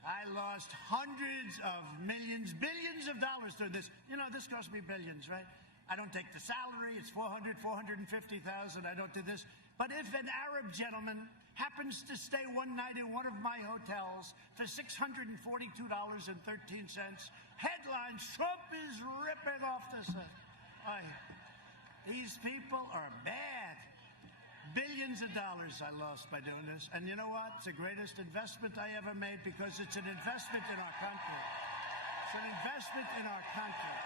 I lost hundreds of millions, billions of dollars through this. You know, this cost me billions, right? I don't take the salary. It's 400, 450,000. I don't do this. But if an Arab gentleman happens to stay one night in one of my hotels for $642.13, headlines, Trump is ripping off the set. These people are bad. Billions of dollars I lost by doing this. And you know what? It's the greatest investment I ever made because it's an investment in our country. It's an investment in our country.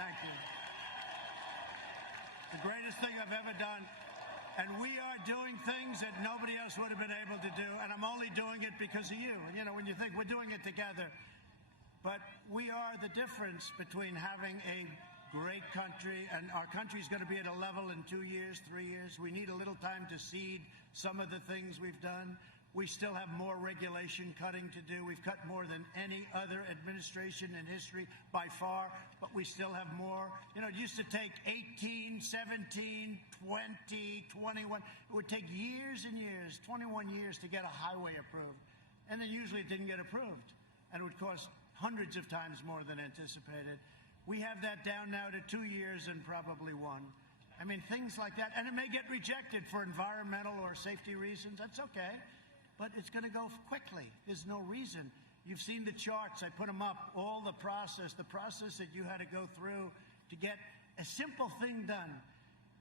Thank you. The greatest thing I've ever done. And we are doing things that nobody else would have been able to do. And I'm only doing it because of you. You know, when you think we're doing it together. But we are the difference between having a great country, and our country's going to be at a level in 2 years, 3 years. We need a little time to seed some of the things we've done. We still have more regulation cutting to do. We've cut more than any other administration in history by far, but we still have more. You know, it used to take 18, 17, 20, 21. It would take years and years, 21 years to get a highway approved. And then usually it didn't get approved. And it would cost hundreds of times more than anticipated. We have that down now to 2 years and probably 1. I mean, things like that. And it may get rejected for environmental or safety reasons. That's okay. But it's going to go quickly. There's no reason. You've seen the charts. I put them up. All the process that you had to go through to get a simple thing done.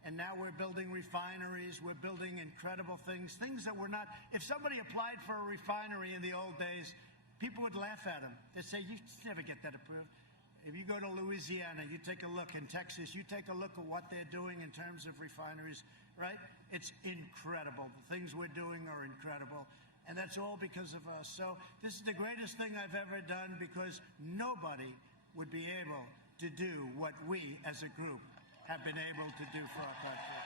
And now we're building refineries. We're building incredible things. Things that were not. If somebody applied for a refinery in the old days, people would laugh at them. They'd say, you never get that approved. If you go to Louisiana, you take a look. In Texas, you take a look at what they're doing in terms of refineries, right? It's incredible. The things we're doing are incredible. And that's all because of us. So this is the greatest thing I've ever done because nobody would be able to do what we as a group have been able to do for our country.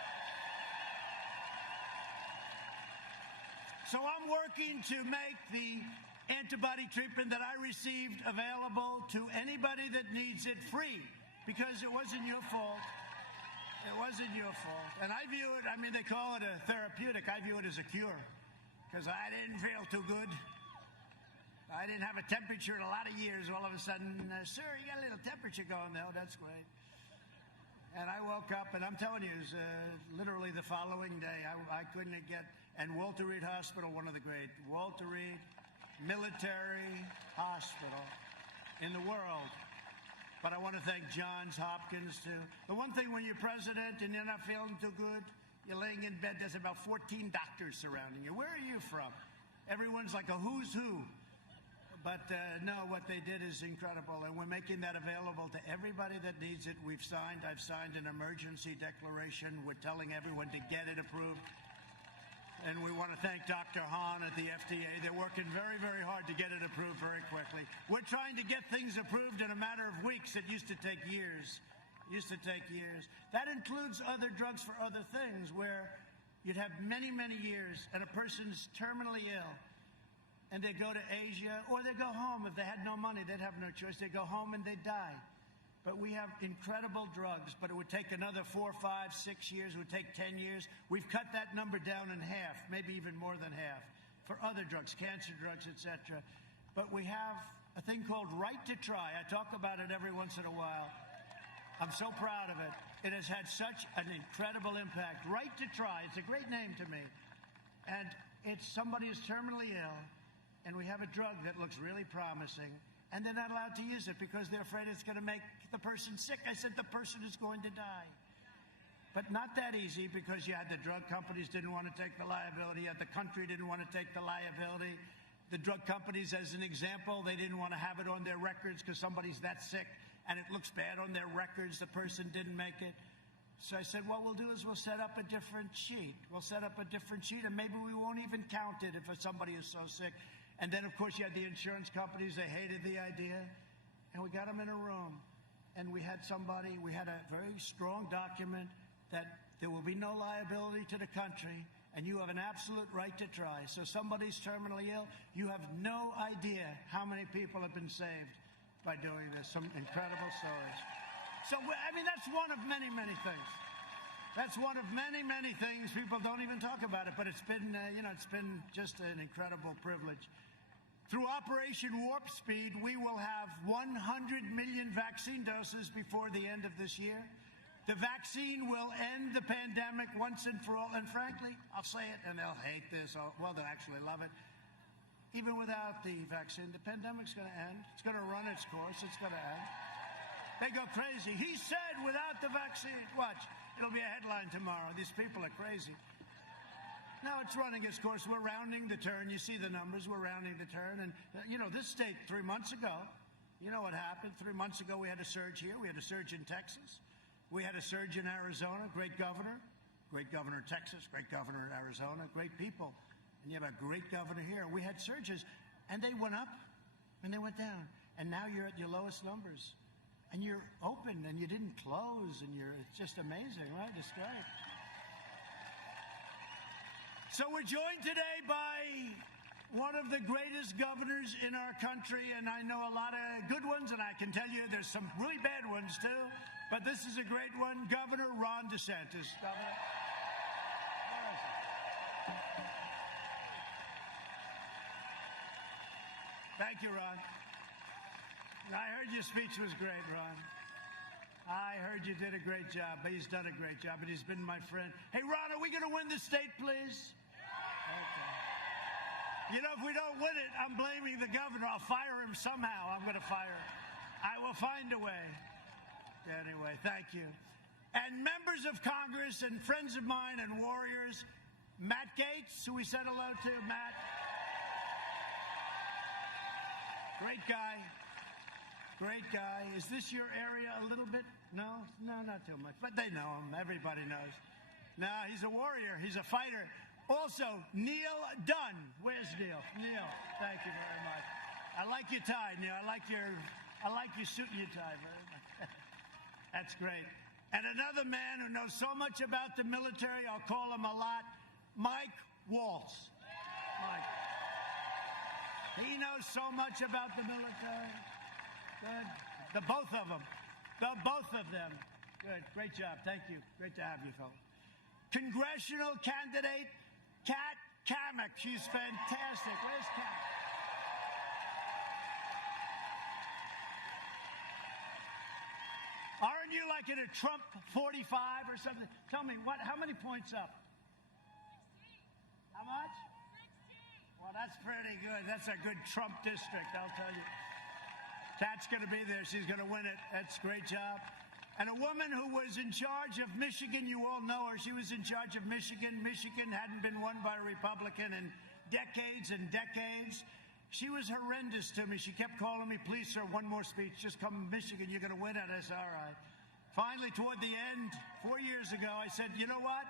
So I'm working to make the antibody treatment that I received available to anybody that needs it free because it wasn't your fault. It wasn't your fault. And I view it, I mean, they call it a therapeutic. I view it as a cure because I didn't feel too good. I didn't have a temperature in a lot of years. All of a sudden, sir, you got a little temperature going there. Oh, that's great. And I woke up, and I'm telling you, it was literally the following day. I couldn't get, and Walter Reed Hospital, one of the great, Walter Reed Military Hospital in the world. But I want to thank Johns Hopkins, too. The one thing when you're president and you're not feeling too good, you're laying in bed, there's about 14 doctors surrounding you. Where are you from? Everyone's like a who's who. But no, what they did is incredible, and we're making that available to everybody that needs it. I've signed an emergency declaration. We're telling everyone to get it approved. And we want to thank Dr. Hahn at the FDA. They're working very, very hard to get it approved very quickly. We're trying to get things approved in a matter of weeks. It used to take years. That includes other drugs for other things where you'd have many, many years and a person's terminally ill. And they go to Asia, or they go home. If they had no money, they'd have no choice. They go home and they die. But we have incredible drugs, but it would take another 4, 5, 6 years. It would take 10 years. We've cut that number down in half, maybe even more than half, for other drugs, cancer drugs, etc. But we have a thing called Right to Try. I talk about it every once in a while. I'm so proud of it. It has had such an incredible impact. Right to Try. It's a great name to me. And it's somebody is terminally ill, and we have a drug that looks really promising, and they're not allowed to use it because they're afraid it's going to make the person sick. I said the person is going to die. But not that easy because you had the drug companies didn't want to take the liability, the country didn't want to take the liability. The drug companies, as an example, they didn't want to have it on their records because somebody's that sick and it looks bad on their records, the person didn't make it. So I said, what we'll do is we'll set up a different sheet. We'll set up a different sheet, and maybe we won't even count it if somebody is so sick. And then, of course, you had the insurance companies. They hated the idea. And we got them in a room. And we had a very strong document that there will be no liability to the country, and you have an absolute right to try. So somebody's terminally ill, you have no idea how many people have been saved by doing this. Some incredible stories. So, I mean, that's one of many, many things. That's one of many, many things. People don't even talk about it, but it's been, it's been just an incredible privilege Through Operation Warp Speed, we will have 100 million vaccine doses before the end of this year. The vaccine will end the pandemic once and for all. And frankly, I'll say it, and they'll hate this. Well, they'll actually love it. Even without the vaccine, the pandemic's going to end. It's going to run its course. It's going to end. They go crazy. He said without the vaccine. Watch. It'll be a headline tomorrow. These people are crazy. No, it's running its course. We're rounding the turn. You see the numbers. We're rounding the turn. And, you know, this state 3 months ago, you know what happened? 3 months ago, we had a surge here. We had a surge in Texas. We had a surge in Arizona. Great governor of Texas, great governor of Arizona, great people. And you have a great governor here. We had surges, and they went up, and they went down. And now you're at your lowest numbers. And you're open, and you didn't close, and it's just amazing, right? It's great. So we're joined today by one of the greatest governors in our country, and I know a lot of good ones, and I can tell you there's some really bad ones too, but this is a great one, Governor Ron DeSantis. Governor. Thank you, Ron. I heard your speech was great, Ron. I heard you did a great job. He's done a great job, and he's been my friend. Hey, Ron, are we going to win the state, please? Okay. You know, if we don't win it, I'm blaming the governor. I'll fire him somehow. I'm going to fire him. I will find a way. Anyway, thank you. And members of Congress and friends of mine and warriors, Matt Gaetz, who we said hello to, Matt. Great guy. Great guy. Is this your area a little bit? No, not too much. But they know him. Everybody knows. No, he's a warrior. He's a fighter. Also, Neil Dunn. Where's Neil? Neil, thank you very much. I like your tie, Neil. I like your suit and your tie very much. That's great. And another man who knows so much about the military, I'll call him a lot, Mike Waltz. Mike. He knows so much about the military. Good. The both of them. The both of them. Good. Great job. Thank you. Great to have you, fellas. Congressional candidate Kat Cammack. She's fantastic. Where's Kat? Aren't you like in a Trump 45 or something? Tell me, how many points up? 16. How much? 16. Well, that's pretty good. That's a good Trump district, I'll tell you. Kat's going to be there. She's going to win it. That's a great job. And a woman who was in charge of Michigan, you all know her. She was in charge of Michigan. Michigan hadn't been won by a Republican in decades and decades. She was horrendous to me. She kept calling me, please, sir, one more speech. Just come to Michigan. You're going to win it. I said, all right. Finally, toward the end, 4 years ago, I said, you know what?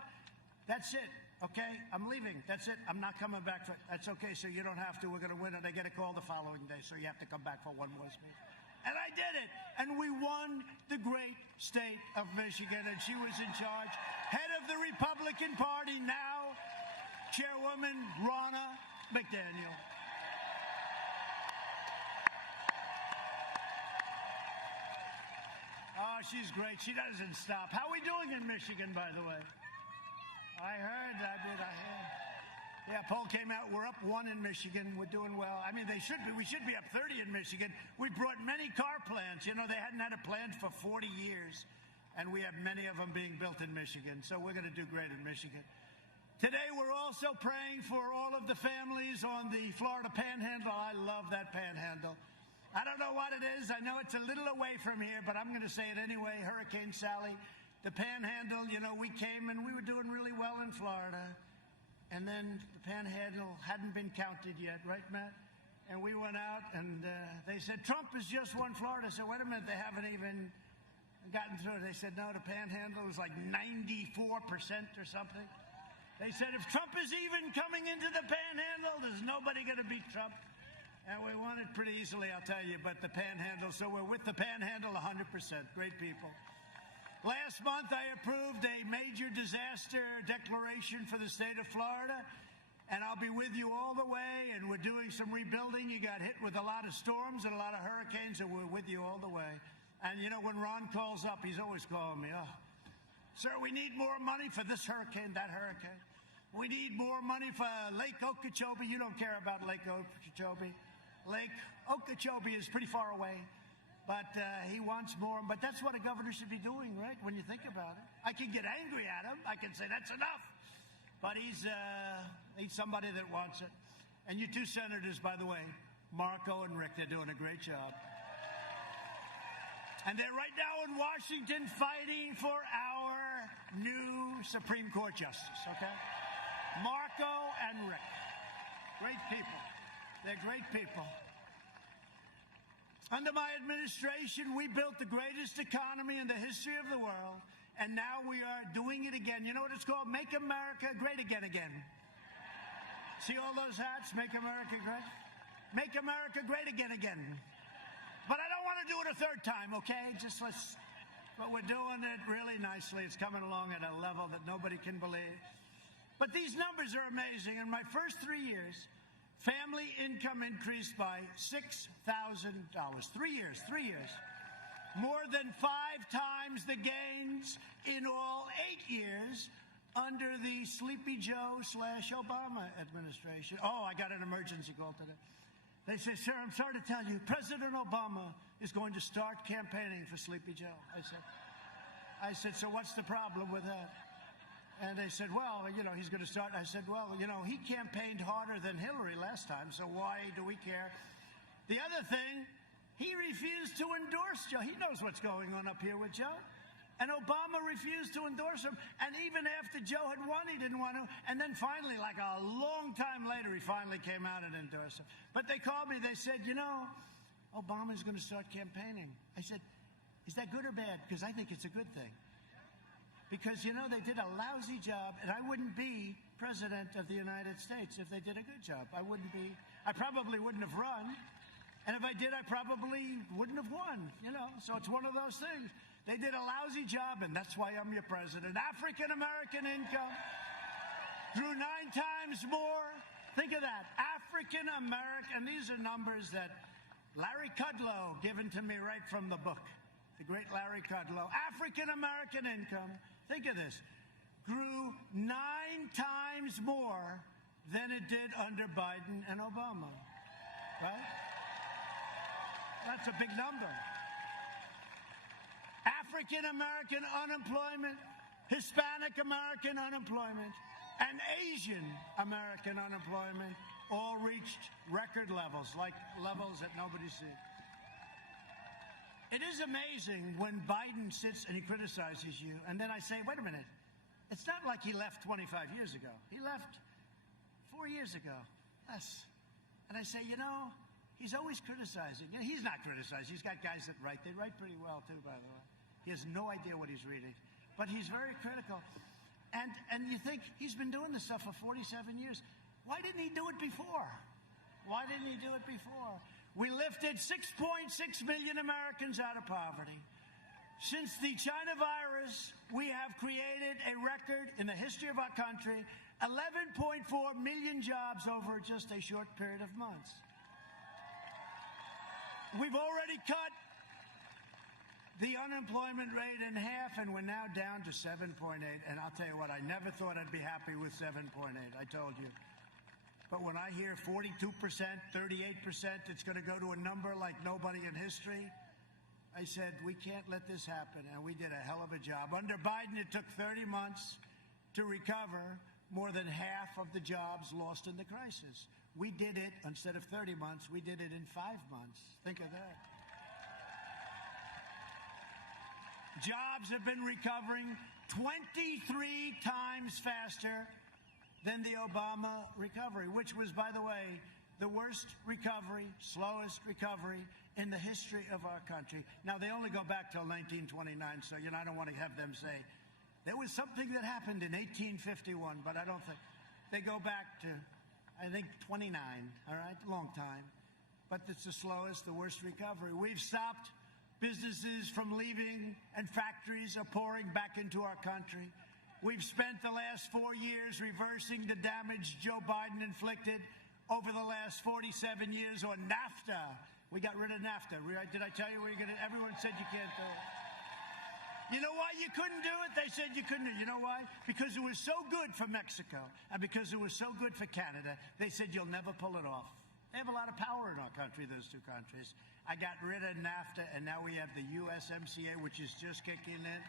That's it. Okay, I'm leaving. That's it. I'm not coming back. That's okay, so you don't have to. We're going to win it. I get a call the following day, so you have to come back for one more speech. And I did it. And we won the great state of Michigan, and she was in charge. Head of the Republican Party now, Chairwoman Ronna McDaniel. Oh, she's great. She doesn't stop. How are we doing in Michigan, by the way? I heard. Yeah, poll came out. We're up 1 in Michigan. We're doing well. I mean, we should be up 30 in Michigan. We brought many car plants. You know, they hadn't had a plant for 40 years, and we have many of them being built in Michigan. So we're going to do great in Michigan. Today, we're also praying for all of the families on the Florida Panhandle. I love that Panhandle. I don't know what it is. I know it's a little away from here, but I'm going to say it anyway. Hurricane Sally. The Panhandle, you know, we came and we were doing really well in Florida. And then the Panhandle hadn't been counted yet, right, Matt? And we went out and they said, Trump has just won Florida. So wait a minute, they haven't even gotten through. They said, no, the Panhandle is like 94% or something. They said, if Trump is even coming into the Panhandle, there's nobody going to beat Trump. And we won it pretty easily, I'll tell you, but the Panhandle, so we're with the Panhandle 100%. Great people. Last month, I approved a major disaster declaration for the state of Florida, and I'll be with you all the way, and we're doing some rebuilding. You got hit with a lot of storms and a lot of hurricanes, and we're with you all the way. And, you know, when Ron calls up, he's always calling me, sir, we need more money for this hurricane, that hurricane. We need more money for Lake Okeechobee. You don't care about Lake Okeechobee. Lake Okeechobee is pretty far away, but he wants more. But that's what a governor should be doing, right, when you think about it. I can get angry at him. I can say, that's enough. But he's somebody that wants it. And you two senators, by the way, Marco and Rick, they're doing a great job. And they're right now in Washington fighting for our new Supreme Court justice, okay? Marco and Rick. Great people. They're great people. Under my administration, we built the greatest economy in the history of the world, and now we are doing it again. You know what it's called? Make America Great Again again. See all those hats? Make America Great? Make America Great Again again. But I don't want to do it a third time, okay? But we're doing it really nicely. It's coming along at a level that nobody can believe. But these numbers are amazing. In my first 3 years, family income increased by $6,000. 3 years. More than 5 times the gains in all 8 years under the Sleepy Joe / Obama administration. Oh, I got an emergency call today. They say, sir, I'm sorry to tell you, President Obama is going to start campaigning for Sleepy Joe. I said, so what's the problem with that? And they said, well, you know, he's going to start. I said, well, you know, he campaigned harder than Hillary last time, so why do we care? The other thing, he refused to endorse Joe. He knows what's going on up here with Joe. And Obama refused to endorse him. And even after Joe had won, he didn't want to. And then finally, like a long time later, he finally came out and endorsed him. But they called me. They said, you know, Obama's going to start campaigning. I said, is that good or bad? Because I think it's a good thing. Because, you know, they did a lousy job, and I wouldn't be president of the United States if they did a good job. I probably wouldn't have run. And if I did, I probably wouldn't have won, you know. So it's one of those things. They did a lousy job, and that's why I'm your president. African-American income grew 9 times more. Think of that. African-American, and these are numbers that Larry Kudlow given to me right from the book. The great Larry Kudlow. African-American income, think of this, grew 9 times more than it did under Biden and Obama, right? That's a big number. African-American unemployment, Hispanic-American unemployment, and Asian-American unemployment all reached record levels, like levels that nobody's seen. It is amazing when Biden sits and he criticizes you, and then I say, wait a minute, it's not like he left 25 years ago. He left 4 years ago, less. And I say, you know, he's always criticizing. You know, he's not criticizing. He's got guys that write. They write pretty well, too, by the way. He has no idea what he's reading. But he's very critical. And you think, he's been doing this stuff for 47 years. Why didn't he do it before? Why didn't he do it before? We lifted 6.6 million Americans out of poverty. Since the China virus, we have created a record in the history of our country, 11.4 million jobs over just a short period of months. We've already cut the unemployment rate in half, and we're now down to 7.8. And I'll tell you what, I never thought I'd be happy with 7.8. I told you. But when I hear 42%, 38%, it's going to go to a number like nobody in history, I said, we can't let this happen. And we did a hell of a job. Under Biden, it took 30 months to recover more than half of the jobs lost in the crisis. We did it, instead of 30 months, we did it in 5 months. Think of that. Jobs have been recovering 23 times faster than the Obama recovery, which was, by the way, the worst recovery, slowest recovery in the history of our country. Now, they only go back till 1929, so, you know, I don't want to have them say, there was something that happened in 1851, but I don't think. They go back to, I think, 29, all right, long time. But it's the slowest, the worst recovery. We've stopped businesses from leaving, and factories are pouring back into our country. We've spent the last 4 years reversing the damage Joe Biden inflicted over the last 47 years on NAFTA. We got rid of NAFTA. Did I tell you everyone said you can't do it? You know why you couldn't do it? They said you couldn't do it. You know why? Because it was so good for Mexico, and because it was so good for Canada, they said you'll never pull it off. They have a lot of power in our country, those two countries. I got rid of NAFTA, and now we have the USMCA, which is just kicking in.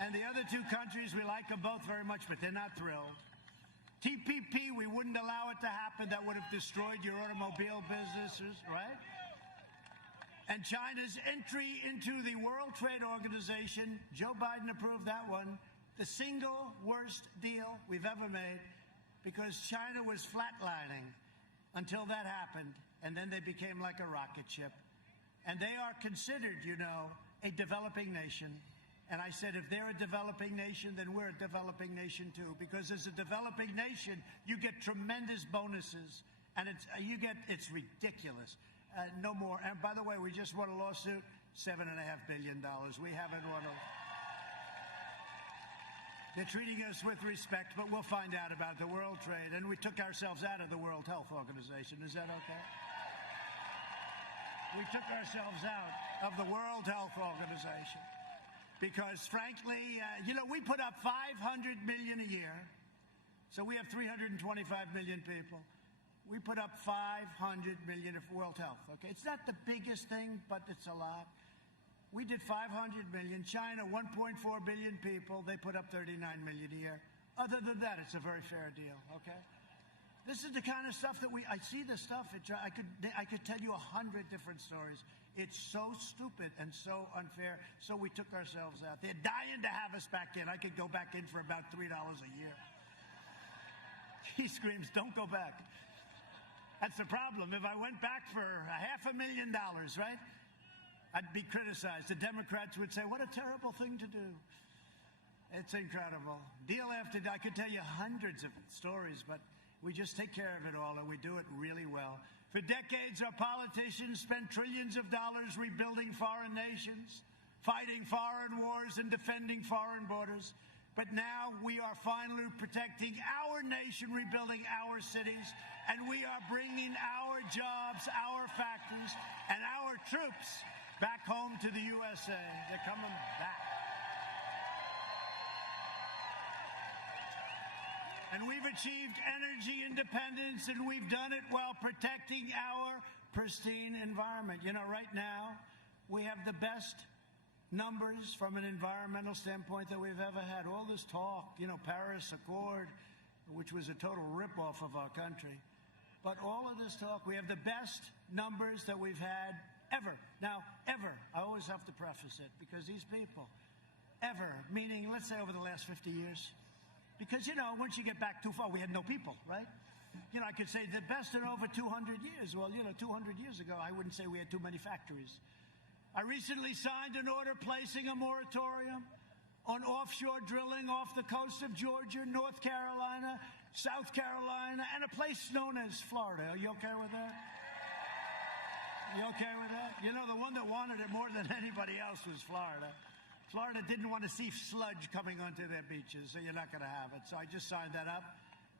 And the other two countries, we like them both very much, but they're not thrilled. TPP, we wouldn't allow it to happen. That would have destroyed your automobile businesses, right? And China's entry into the World Trade Organization, Joe Biden approved that one, the single worst deal we've ever made, because China was flatlining until that happened, and then they became like a rocket ship. And they are considered, you know, a developing nation. And I said, if they're a developing nation, then we're a developing nation too. Because as a developing nation, you get tremendous bonuses, and it's ridiculous. No more. And by the way, we just won a lawsuit, $7.5 billion. We haven't won a. They're treating us with respect, but we'll find out about the World Trade. And we took ourselves out of the World Health Organization. Is that okay? We took ourselves out of the World Health Organization because, frankly, you know, we put up $500 million a year. So we have 325 million people. We put up $500 million of World Health. Okay, it's not the biggest thing, but it's a lot. We did 500 million. China, 1.4 billion people. They put up 39 million a year. Other than that, it's a very fair deal. Okay. This is the kind of stuff that I see this stuff. I could tell you 100 different stories. It's so stupid and so unfair. So we took ourselves out. They're dying to have us back in. I could go back in for about $3 a year. He screams, "Don't go back." That's the problem. If I went back for $500,000, right? I'd be criticized. The Democrats would say, what a terrible thing to do. It's incredible. Deal after deal. I could tell you hundreds of stories, but we just take care of it all, and we do it really well. For decades, our politicians spent trillions of dollars rebuilding foreign nations, fighting foreign wars, and defending foreign borders. But now we are finally protecting our nation, rebuilding our cities, and we are bringing our jobs, our factories, and our troops back home to the USA. They're coming back. And we've achieved energy independence, and we've done it while protecting our pristine environment. You know, right now, we have the best numbers from an environmental standpoint that we've ever had. All this talk, you know, Paris Accord, which was a total ripoff of our country. But all of this talk, we have the best numbers that we've had ever. Now, ever. I always have to preface it, because these people, ever, meaning, let's say over the last 50 years. Because, you know, once you get back too far, we had no people, right? You know, I could say the best in over 200 years. Well, you know, 200 years ago, I wouldn't say we had too many factories. I recently signed an order placing a moratorium on offshore drilling off the coast of Georgia, North Carolina, South Carolina, and a place known as Florida. Are you okay with that? You okay with that? You know, the one that wanted it more than anybody else was Florida. Florida didn't want to see sludge coming onto their beaches, so you're not going to have it. So I just signed that up,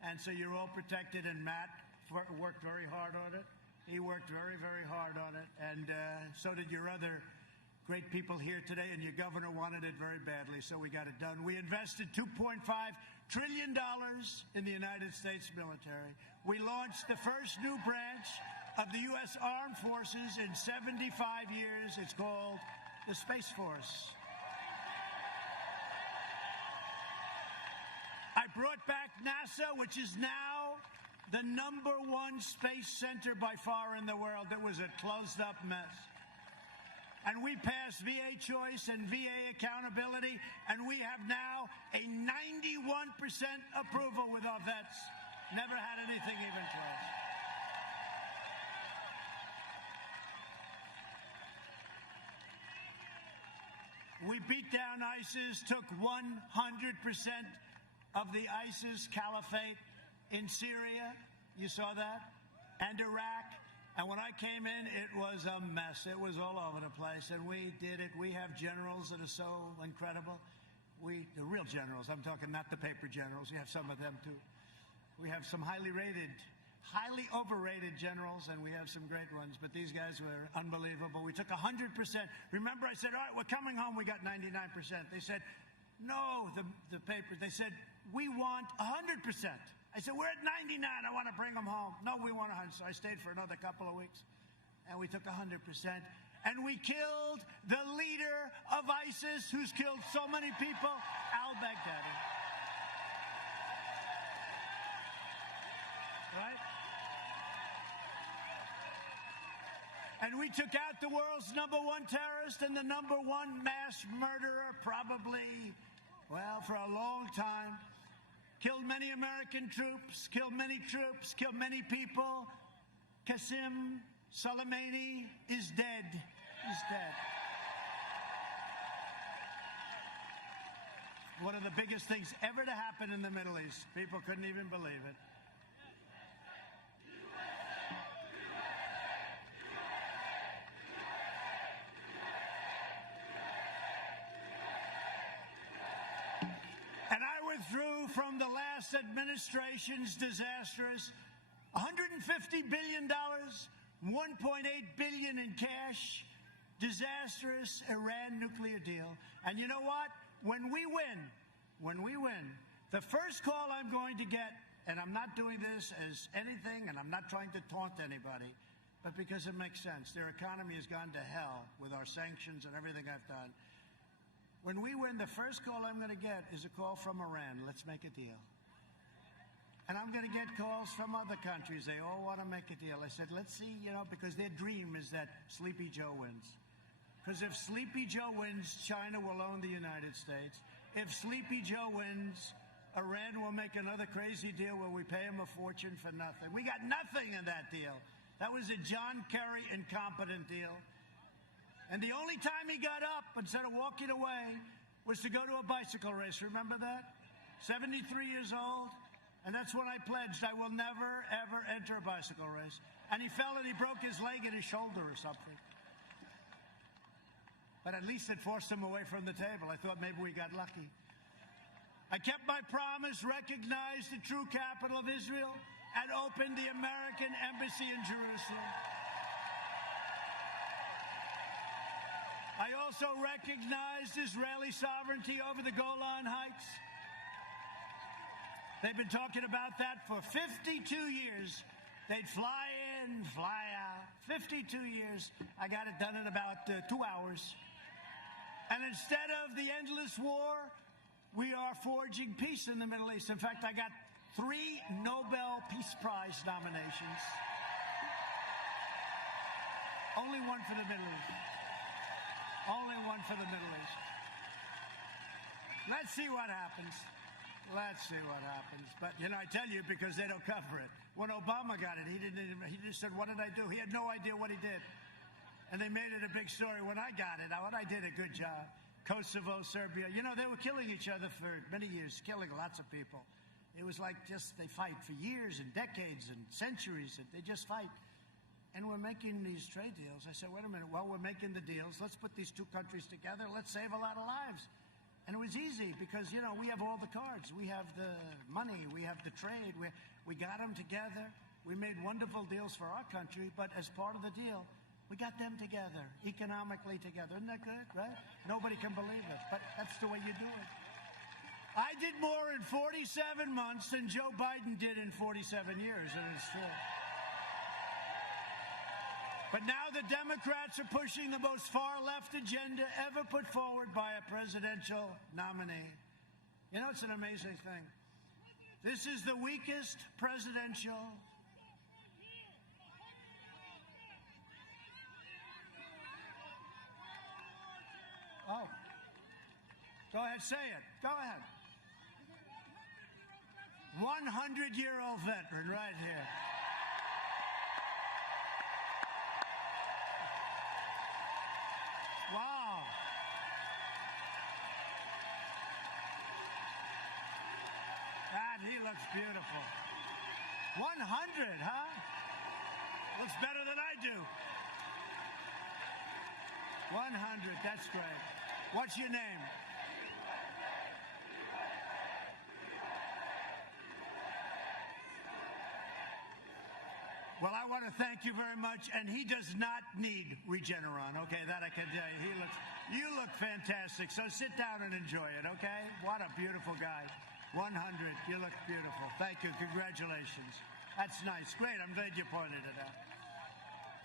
and so you're all protected, and Matt worked very hard on it. He worked very, very hard on it, and so did your other great people here today, and your governor wanted it very badly, so we got it done. We invested $2.5 trillion in the United States military. We launched the first new branch of the U.S. Armed Forces in 75 years. It's called the Space Force. I brought back NASA, which is now the #1 space center by far in the world. It was a closed-up mess. And we passed VA choice and VA accountability, and we have now a 91% approval with our vets. Never had anything even close. We beat down ISIS, took 100% of the ISIS caliphate in Syria. You saw that? And Iraq. And when I came in, it was a mess. It was all over the place, and we did it. We have generals that are so incredible. The real generals, I'm talking not the paper generals. You have some of them, too. We have some highly overrated generals, and we have some great ones. But these guys were unbelievable. We took 100%. Remember, I said, all right, we're coming home. We got 99%. They said, no, the paper. They said, we want 100%. I I said, we're at 99. I want to bring them home. No, we want 100. So I stayed for another couple of weeks. And we took 100%. And we killed the leader of ISIS, who's killed so many people, al-Baghdadi. Right? And we took out the world's #1 terrorist and the #1 mass murderer, probably, well, for a long time. Killed many American troops, killed many troops, killed many people. Qasem Soleimani is dead. He's dead. One of the biggest things ever to happen in the Middle East. People couldn't even believe it. And I withdrew from the last administration's disastrous $150 billion, $1.8 billion in cash, disastrous Iran nuclear deal. And you know what? When we win, the first call I'm going to get, and I'm not doing this as anything, and I'm not trying to taunt anybody, but because it makes sense. Their economy has gone to hell with our sanctions and everything I've done. When we win, the first call I'm going to get is a call from Iran. Let's make a deal. And I'm going to get calls from other countries. They all want to make a deal. I said, let's see, because their dream is that Sleepy Joe wins. Because if Sleepy Joe wins, China will own the United States. If Sleepy Joe wins, Iran will make another crazy deal where we pay him a fortune for nothing. We got nothing in that deal. That was a John Kerry incompetent deal. And the only time he got up, instead of walking away, was to go to a bicycle race. Remember that? 73 years old. And that's when I pledged I will never, ever enter a bicycle race. And he fell and he broke his leg and his shoulder or something. But at least it forced him away from the table. I thought maybe we got lucky. I kept my promise, recognized the true capital of Israel, and opened the American embassy in Jerusalem. I also recognized Israeli sovereignty over the Golan Heights. They've been talking about that for 52 years. They'd fly in, fly out. 52 years. I got it done in about 2 hours. And instead of the endless war, we are forging peace in the Middle East. In fact, I got 3 Nobel Peace Prize nominations. Only one for the Middle East. Only one for the Middle East. Let's see what happens. Let's see what happens. But, I tell you, because they don't cover it. When Obama got it, he just said, what did I do? He had no idea what he did. And they made it a big story. When I got it, I did a good job. Kosovo, Serbia, they were killing each other for many years, killing lots of people. It was like they fight for years and decades and centuries, and they just fight. And we're making these trade deals. I said, wait a minute, while we're making the deals, let's put these 2 countries together. Let's save a lot of lives. And it was easy because, we have all the cards. We have the money. We have the trade. We got them together. We made wonderful deals for our country, but as part of the deal, we got them together, economically together. Isn't that good, right? Nobody can believe it, but that's the way you do it. I did more in 47 months than Joe Biden did in 47 years, and it's true. But now the Democrats are pushing the most far-left agenda ever put forward by a presidential nominee. It's an amazing thing. This is the weakest presidential. Oh. Go ahead, say it. Go ahead. 100-year-old veteran right here. Wow. He looks beautiful. 100, huh? Looks better than I do. 100, that's great. What's your name? Well, I want to thank you very much, and he does not need Regeneron, okay? That I can tell you. You look fantastic, so sit down and enjoy it, okay? What a beautiful guy. 100. You look beautiful. Thank you. Congratulations. That's nice. Great. I'm glad you pointed it out.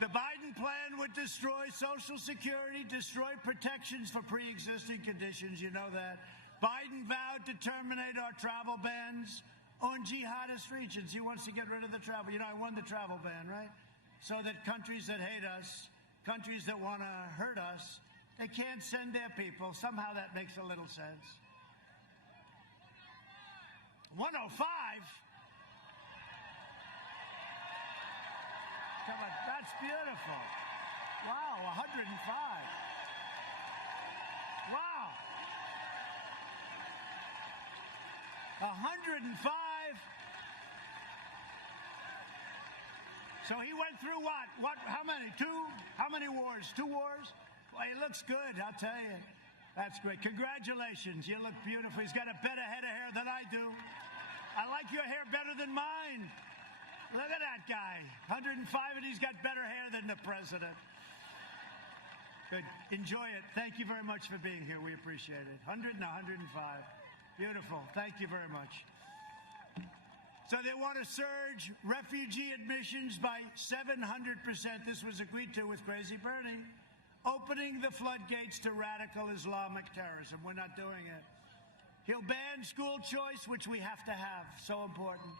The Biden plan would destroy Social Security, destroy protections for pre-existing conditions. You know that. Biden vowed to terminate our travel bans on jihadist regions. He wants to get rid of the travel. You know, I won the travel ban, right? So that countries that hate us, countries that want to hurt us, they can't send their people. Somehow that makes a little sense. 105? Come on, that's beautiful. Wow, 105. Wow. 105. So he went through what? How many? How many wars? 2 wars? Well, he looks good, I'll tell you. That's great. Congratulations. You look beautiful. He's got a better head of hair than I do. I like your hair better than mine. Look at that guy. 105, and he's got better hair than the president. Good. Enjoy it. Thank you very much for being here. We appreciate it. 100 and 105. Beautiful. Thank you very much. So they want to surge refugee admissions by 700%. This was agreed to with Crazy Bernie. Opening the floodgates to radical Islamic terrorism. We're not doing it. He'll ban school choice, which we have to have. So important.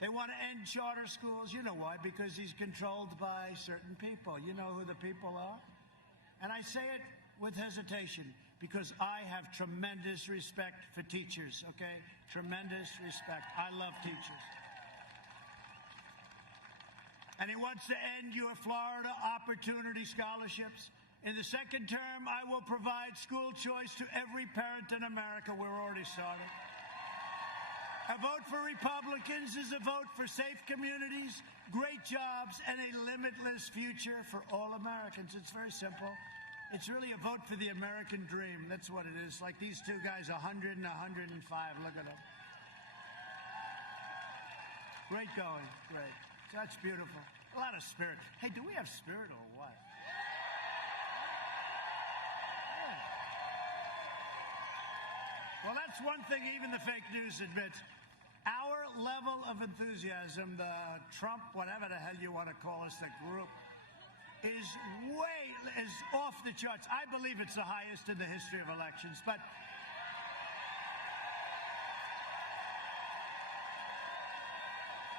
They want to end charter schools. You know why? Because he's controlled by certain people. You know who the people are? And I say it with hesitation because I have tremendous respect for teachers, okay? Tremendous respect. I love teachers. And he wants to end your Florida Opportunity Scholarships. In the second term, I will provide school choice to every parent in America. We're already started. A vote for Republicans is a vote for safe communities, great jobs, and a limitless future for all Americans. It's very simple. It's really a vote for the American dream. That's what it is. Like these two guys, 100 and 105. Look at them. Great going. Great. That's beautiful. A lot of spirit. Hey, do we have spirit or what? Yeah. Well, that's one thing even the fake news admits. Our level of enthusiasm, the Trump, whatever the hell you want to call us, the group, is off the charts. I believe it's the highest in the history of elections, but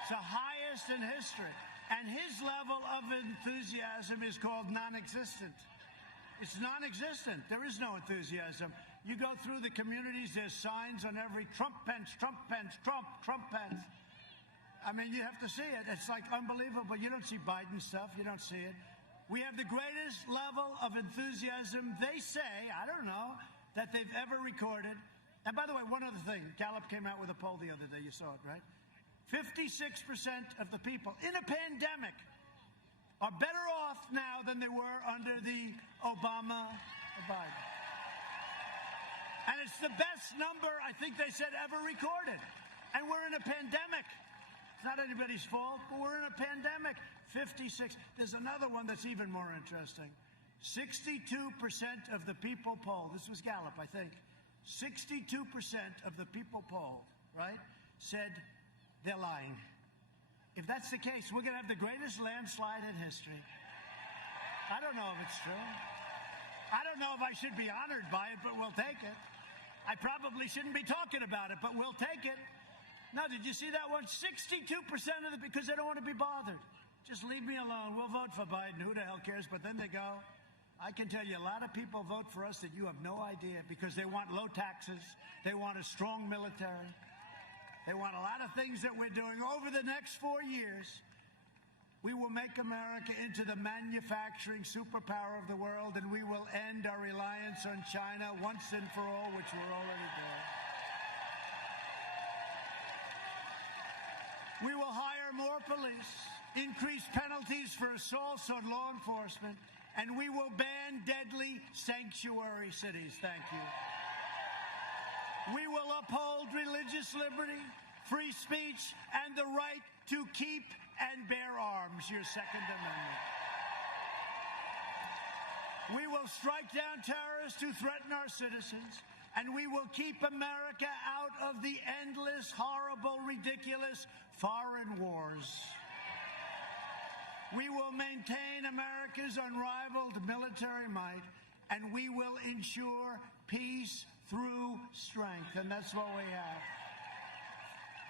it's the highest in history. And his level of enthusiasm is called non-existent. It's non-existent. There is no enthusiasm. You go through the communities, there's signs on every Trump pence, Trump pence, Trump pence. I mean, you have to see it. It's like unbelievable. You don't see Biden stuff. You don't see it. We have the greatest level of enthusiasm, they say, I don't know, that they've ever recorded. And by the way, one other thing. Gallup came out with a poll the other day. You saw it, right? 56% of the people in a pandemic are better off now than they were under the Biden. And it's the best number, I think they said, ever recorded. And we're in a pandemic. It's not anybody's fault, but we're in a pandemic. 56. There's another one that's even more interesting. 62% of the people polled, this was Gallup, I think, 62% of the people polled, right, said they're lying. If that's the case, we're going to have the greatest landslide in history. I don't know if it's true. I don't know if I should be honored by it, but we'll take it. I probably shouldn't be talking about it, but we'll take it. Now, did you see that one? 62% of the, because they don't want to be bothered. Just leave me alone. We'll vote for Biden. Who the hell cares? But then they go. I can tell you a lot of people vote for us that you have no idea because they want low taxes. They want a strong military. They want a lot of things that we're doing. Over the next 4 years, we will make America into the manufacturing superpower of the world, and we will end our reliance on China once and for all, which we're already doing. We will hire more police, increase penalties for assaults on law enforcement, and we will ban deadly sanctuary cities. Thank you. We will uphold religious liberty, free speech, and the right to keep and bear arms, your Second Amendment. We will strike down terrorists who threaten our citizens. And we will keep America out of the endless, horrible, ridiculous foreign wars. We will maintain America's unrivaled military might, and we will ensure peace through strength. And that's what we have.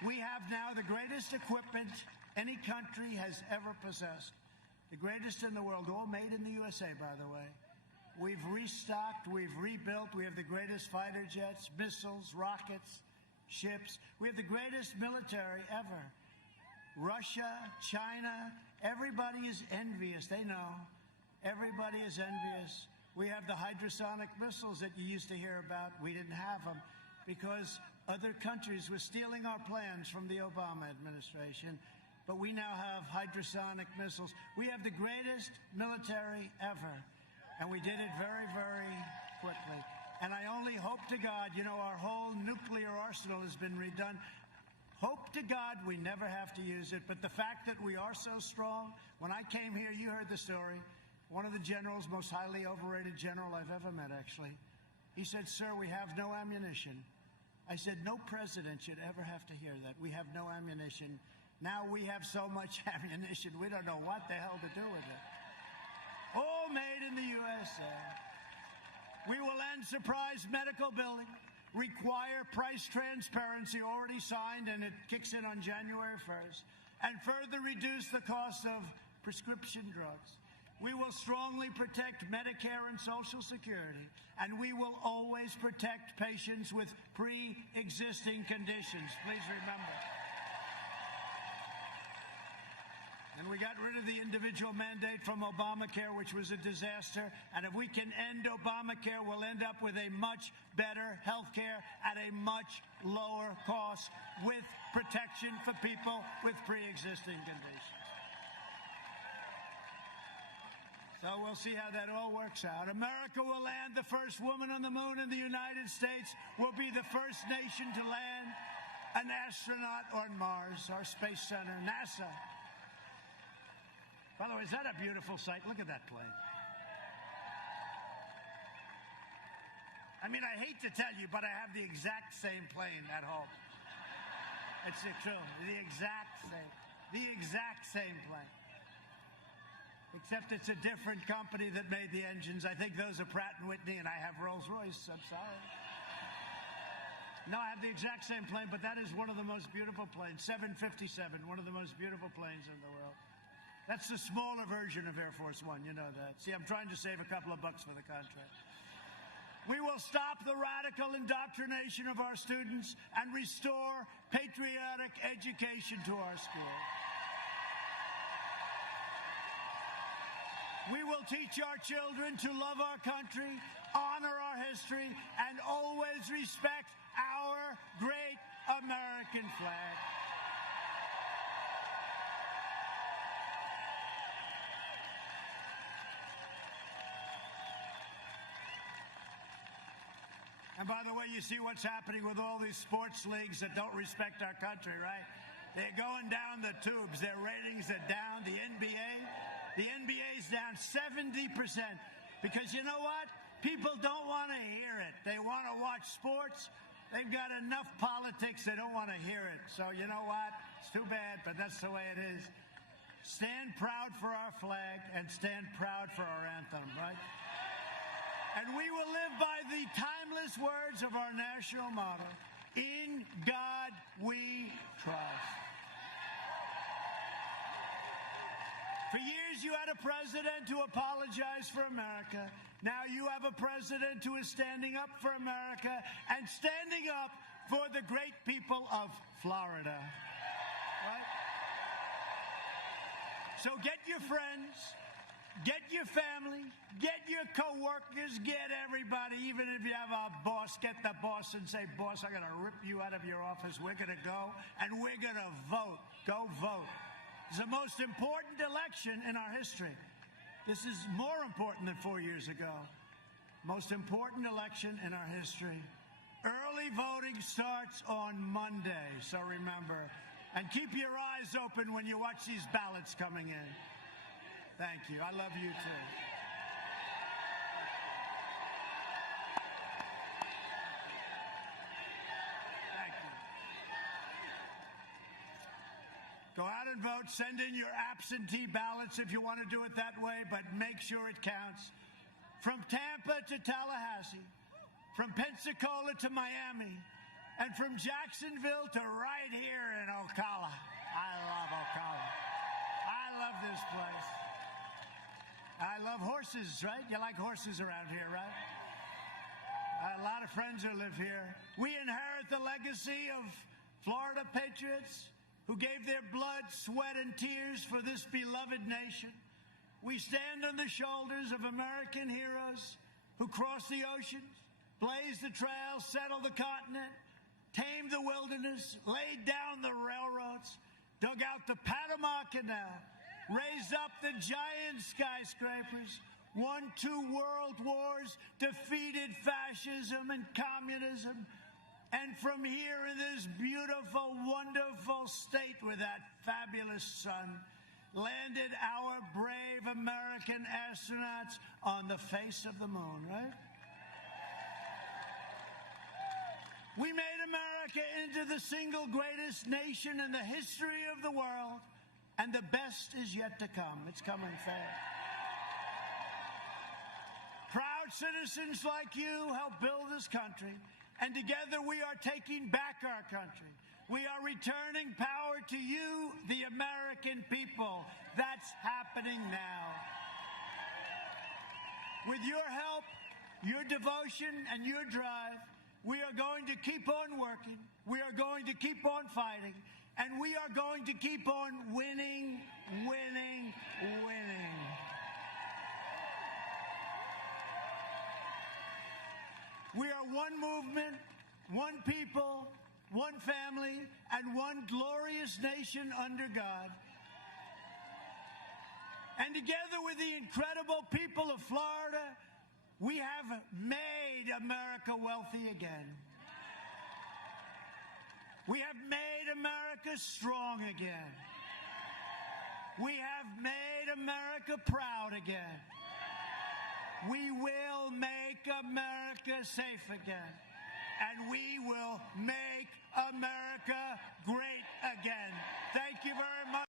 We have now the greatest equipment any country has ever possessed. The greatest in the world, all made in the USA, by the way. We've restocked, we've rebuilt, we have the greatest fighter jets, missiles, rockets, ships. We have the greatest military ever. Russia, China, everybody is envious. They know. Everybody is envious. We have the hypersonic missiles that you used to hear about. We didn't have them because other countries were stealing our plans from the Obama administration. But we now have hypersonic missiles. We have the greatest military ever. And we did it very, very quickly. And I only hope to God, you know, our whole nuclear arsenal has been redone. Hope to God we never have to use it. But the fact that we are so strong, when I came here, you heard the story. One of the generals, most highly overrated general I've ever met, actually. He said, "Sir, we have no ammunition." I said, "No president should ever have to hear that. We have no ammunition." Now we have so much ammunition, we don't know what the hell to do with it. All made in the USA. We will end surprise medical billing, require price transparency already signed, and it kicks in on January 1st, and further reduce the cost of prescription drugs. We will strongly protect Medicare and Social Security, and we will always protect patients with pre-existing conditions. Please remember. And we got rid of the individual mandate from Obamacare, which was a disaster. And if we can end Obamacare, we'll end up with a much better health care at a much lower cost with protection for people with pre-existing conditions. So we'll see how that all works out. America will land the first woman on the moon, and the United States will be the first nation to land an astronaut on Mars, our space center, NASA. By the way, is that a beautiful sight? Look at that plane. I mean, I hate to tell you, but I have the exact same plane at home. It's true. The exact same plane. Except it's a different company that made the engines. I think those are Pratt & Whitney, and I have Rolls-Royce. I'm sorry. No, I have the exact same plane, but that is one of the most beautiful planes. 757, one of the most beautiful planes in the world. That's the smaller version of Air Force One, you know that. See, I'm trying to save a couple of bucks for the contract. We will stop the radical indoctrination of our students and restore patriotic education to our schools. We will teach our children to love our country, honor our history, and always respect our great American flag. And by the way, you see what's happening with all these sports leagues that don't respect our country, right? They're going down the tubes. Their ratings are down. The NBA's down 70%. Because you know what? People don't want to hear it. They want to watch sports. They've got enough politics. They don't want to hear it. So you know what? It's too bad, but that's the way it is. Stand proud for our flag and stand proud for our anthem, right? And we will live by the timeless words of our national motto, "In God we trust." For years you had a president who apologized for America. Now you have a president who is standing up for America and standing up for the great people of Florida. Right? So get your friends, get your family, get your co-workers, get everybody. Even if you have a boss, get the boss and say, "Boss, I'm going to rip you out of your office. We're going to go and we're going to vote." Go vote. It's the most important election in our history. This is more important than 4 years ago. Most important election in our history. Early voting starts on Monday, so remember. And keep your eyes open when you watch these ballots coming in. Thank you. I love you too. Go out and vote. Send in your absentee ballots if you want to do it that way, but make sure it counts. From Tampa to Tallahassee, from Pensacola to Miami, and from Jacksonville to right here in Ocala. I love Ocala. I love this place. I love horses, right? You like horses around here, right? A lot of friends who live here. We inherit the legacy of Florida patriots who gave their blood, sweat, and tears for this beloved nation. We stand on the shoulders of American heroes who crossed the oceans, blazed the trails, settled the continent, tamed the wilderness, laid down the railroads, dug out the Panama Canal, raised up the giant skyscrapers, won 2 world wars, defeated fascism and communism, and from here in this beautiful, wonderful state with that fabulous sun, landed our brave American astronauts on the face of the moon, right? We made America into the single greatest nation in the history of the world, and the best is yet to come. It's coming fast. Proud citizens like you helped build this country, and together we are taking back our country. We are returning power to you, the American people. That's happening now. With your help, your devotion, and your drive, we are going to keep on working. We are going to keep on fighting. And we are going to keep on winning, winning, winning. We are one movement, one people, one family, and one glorious nation under God. And together with the incredible people of Florida, we have made America wealthy again. We have made America strong again. We have made America proud again. We will make America safe again. And we will make America great again. Thank you very much.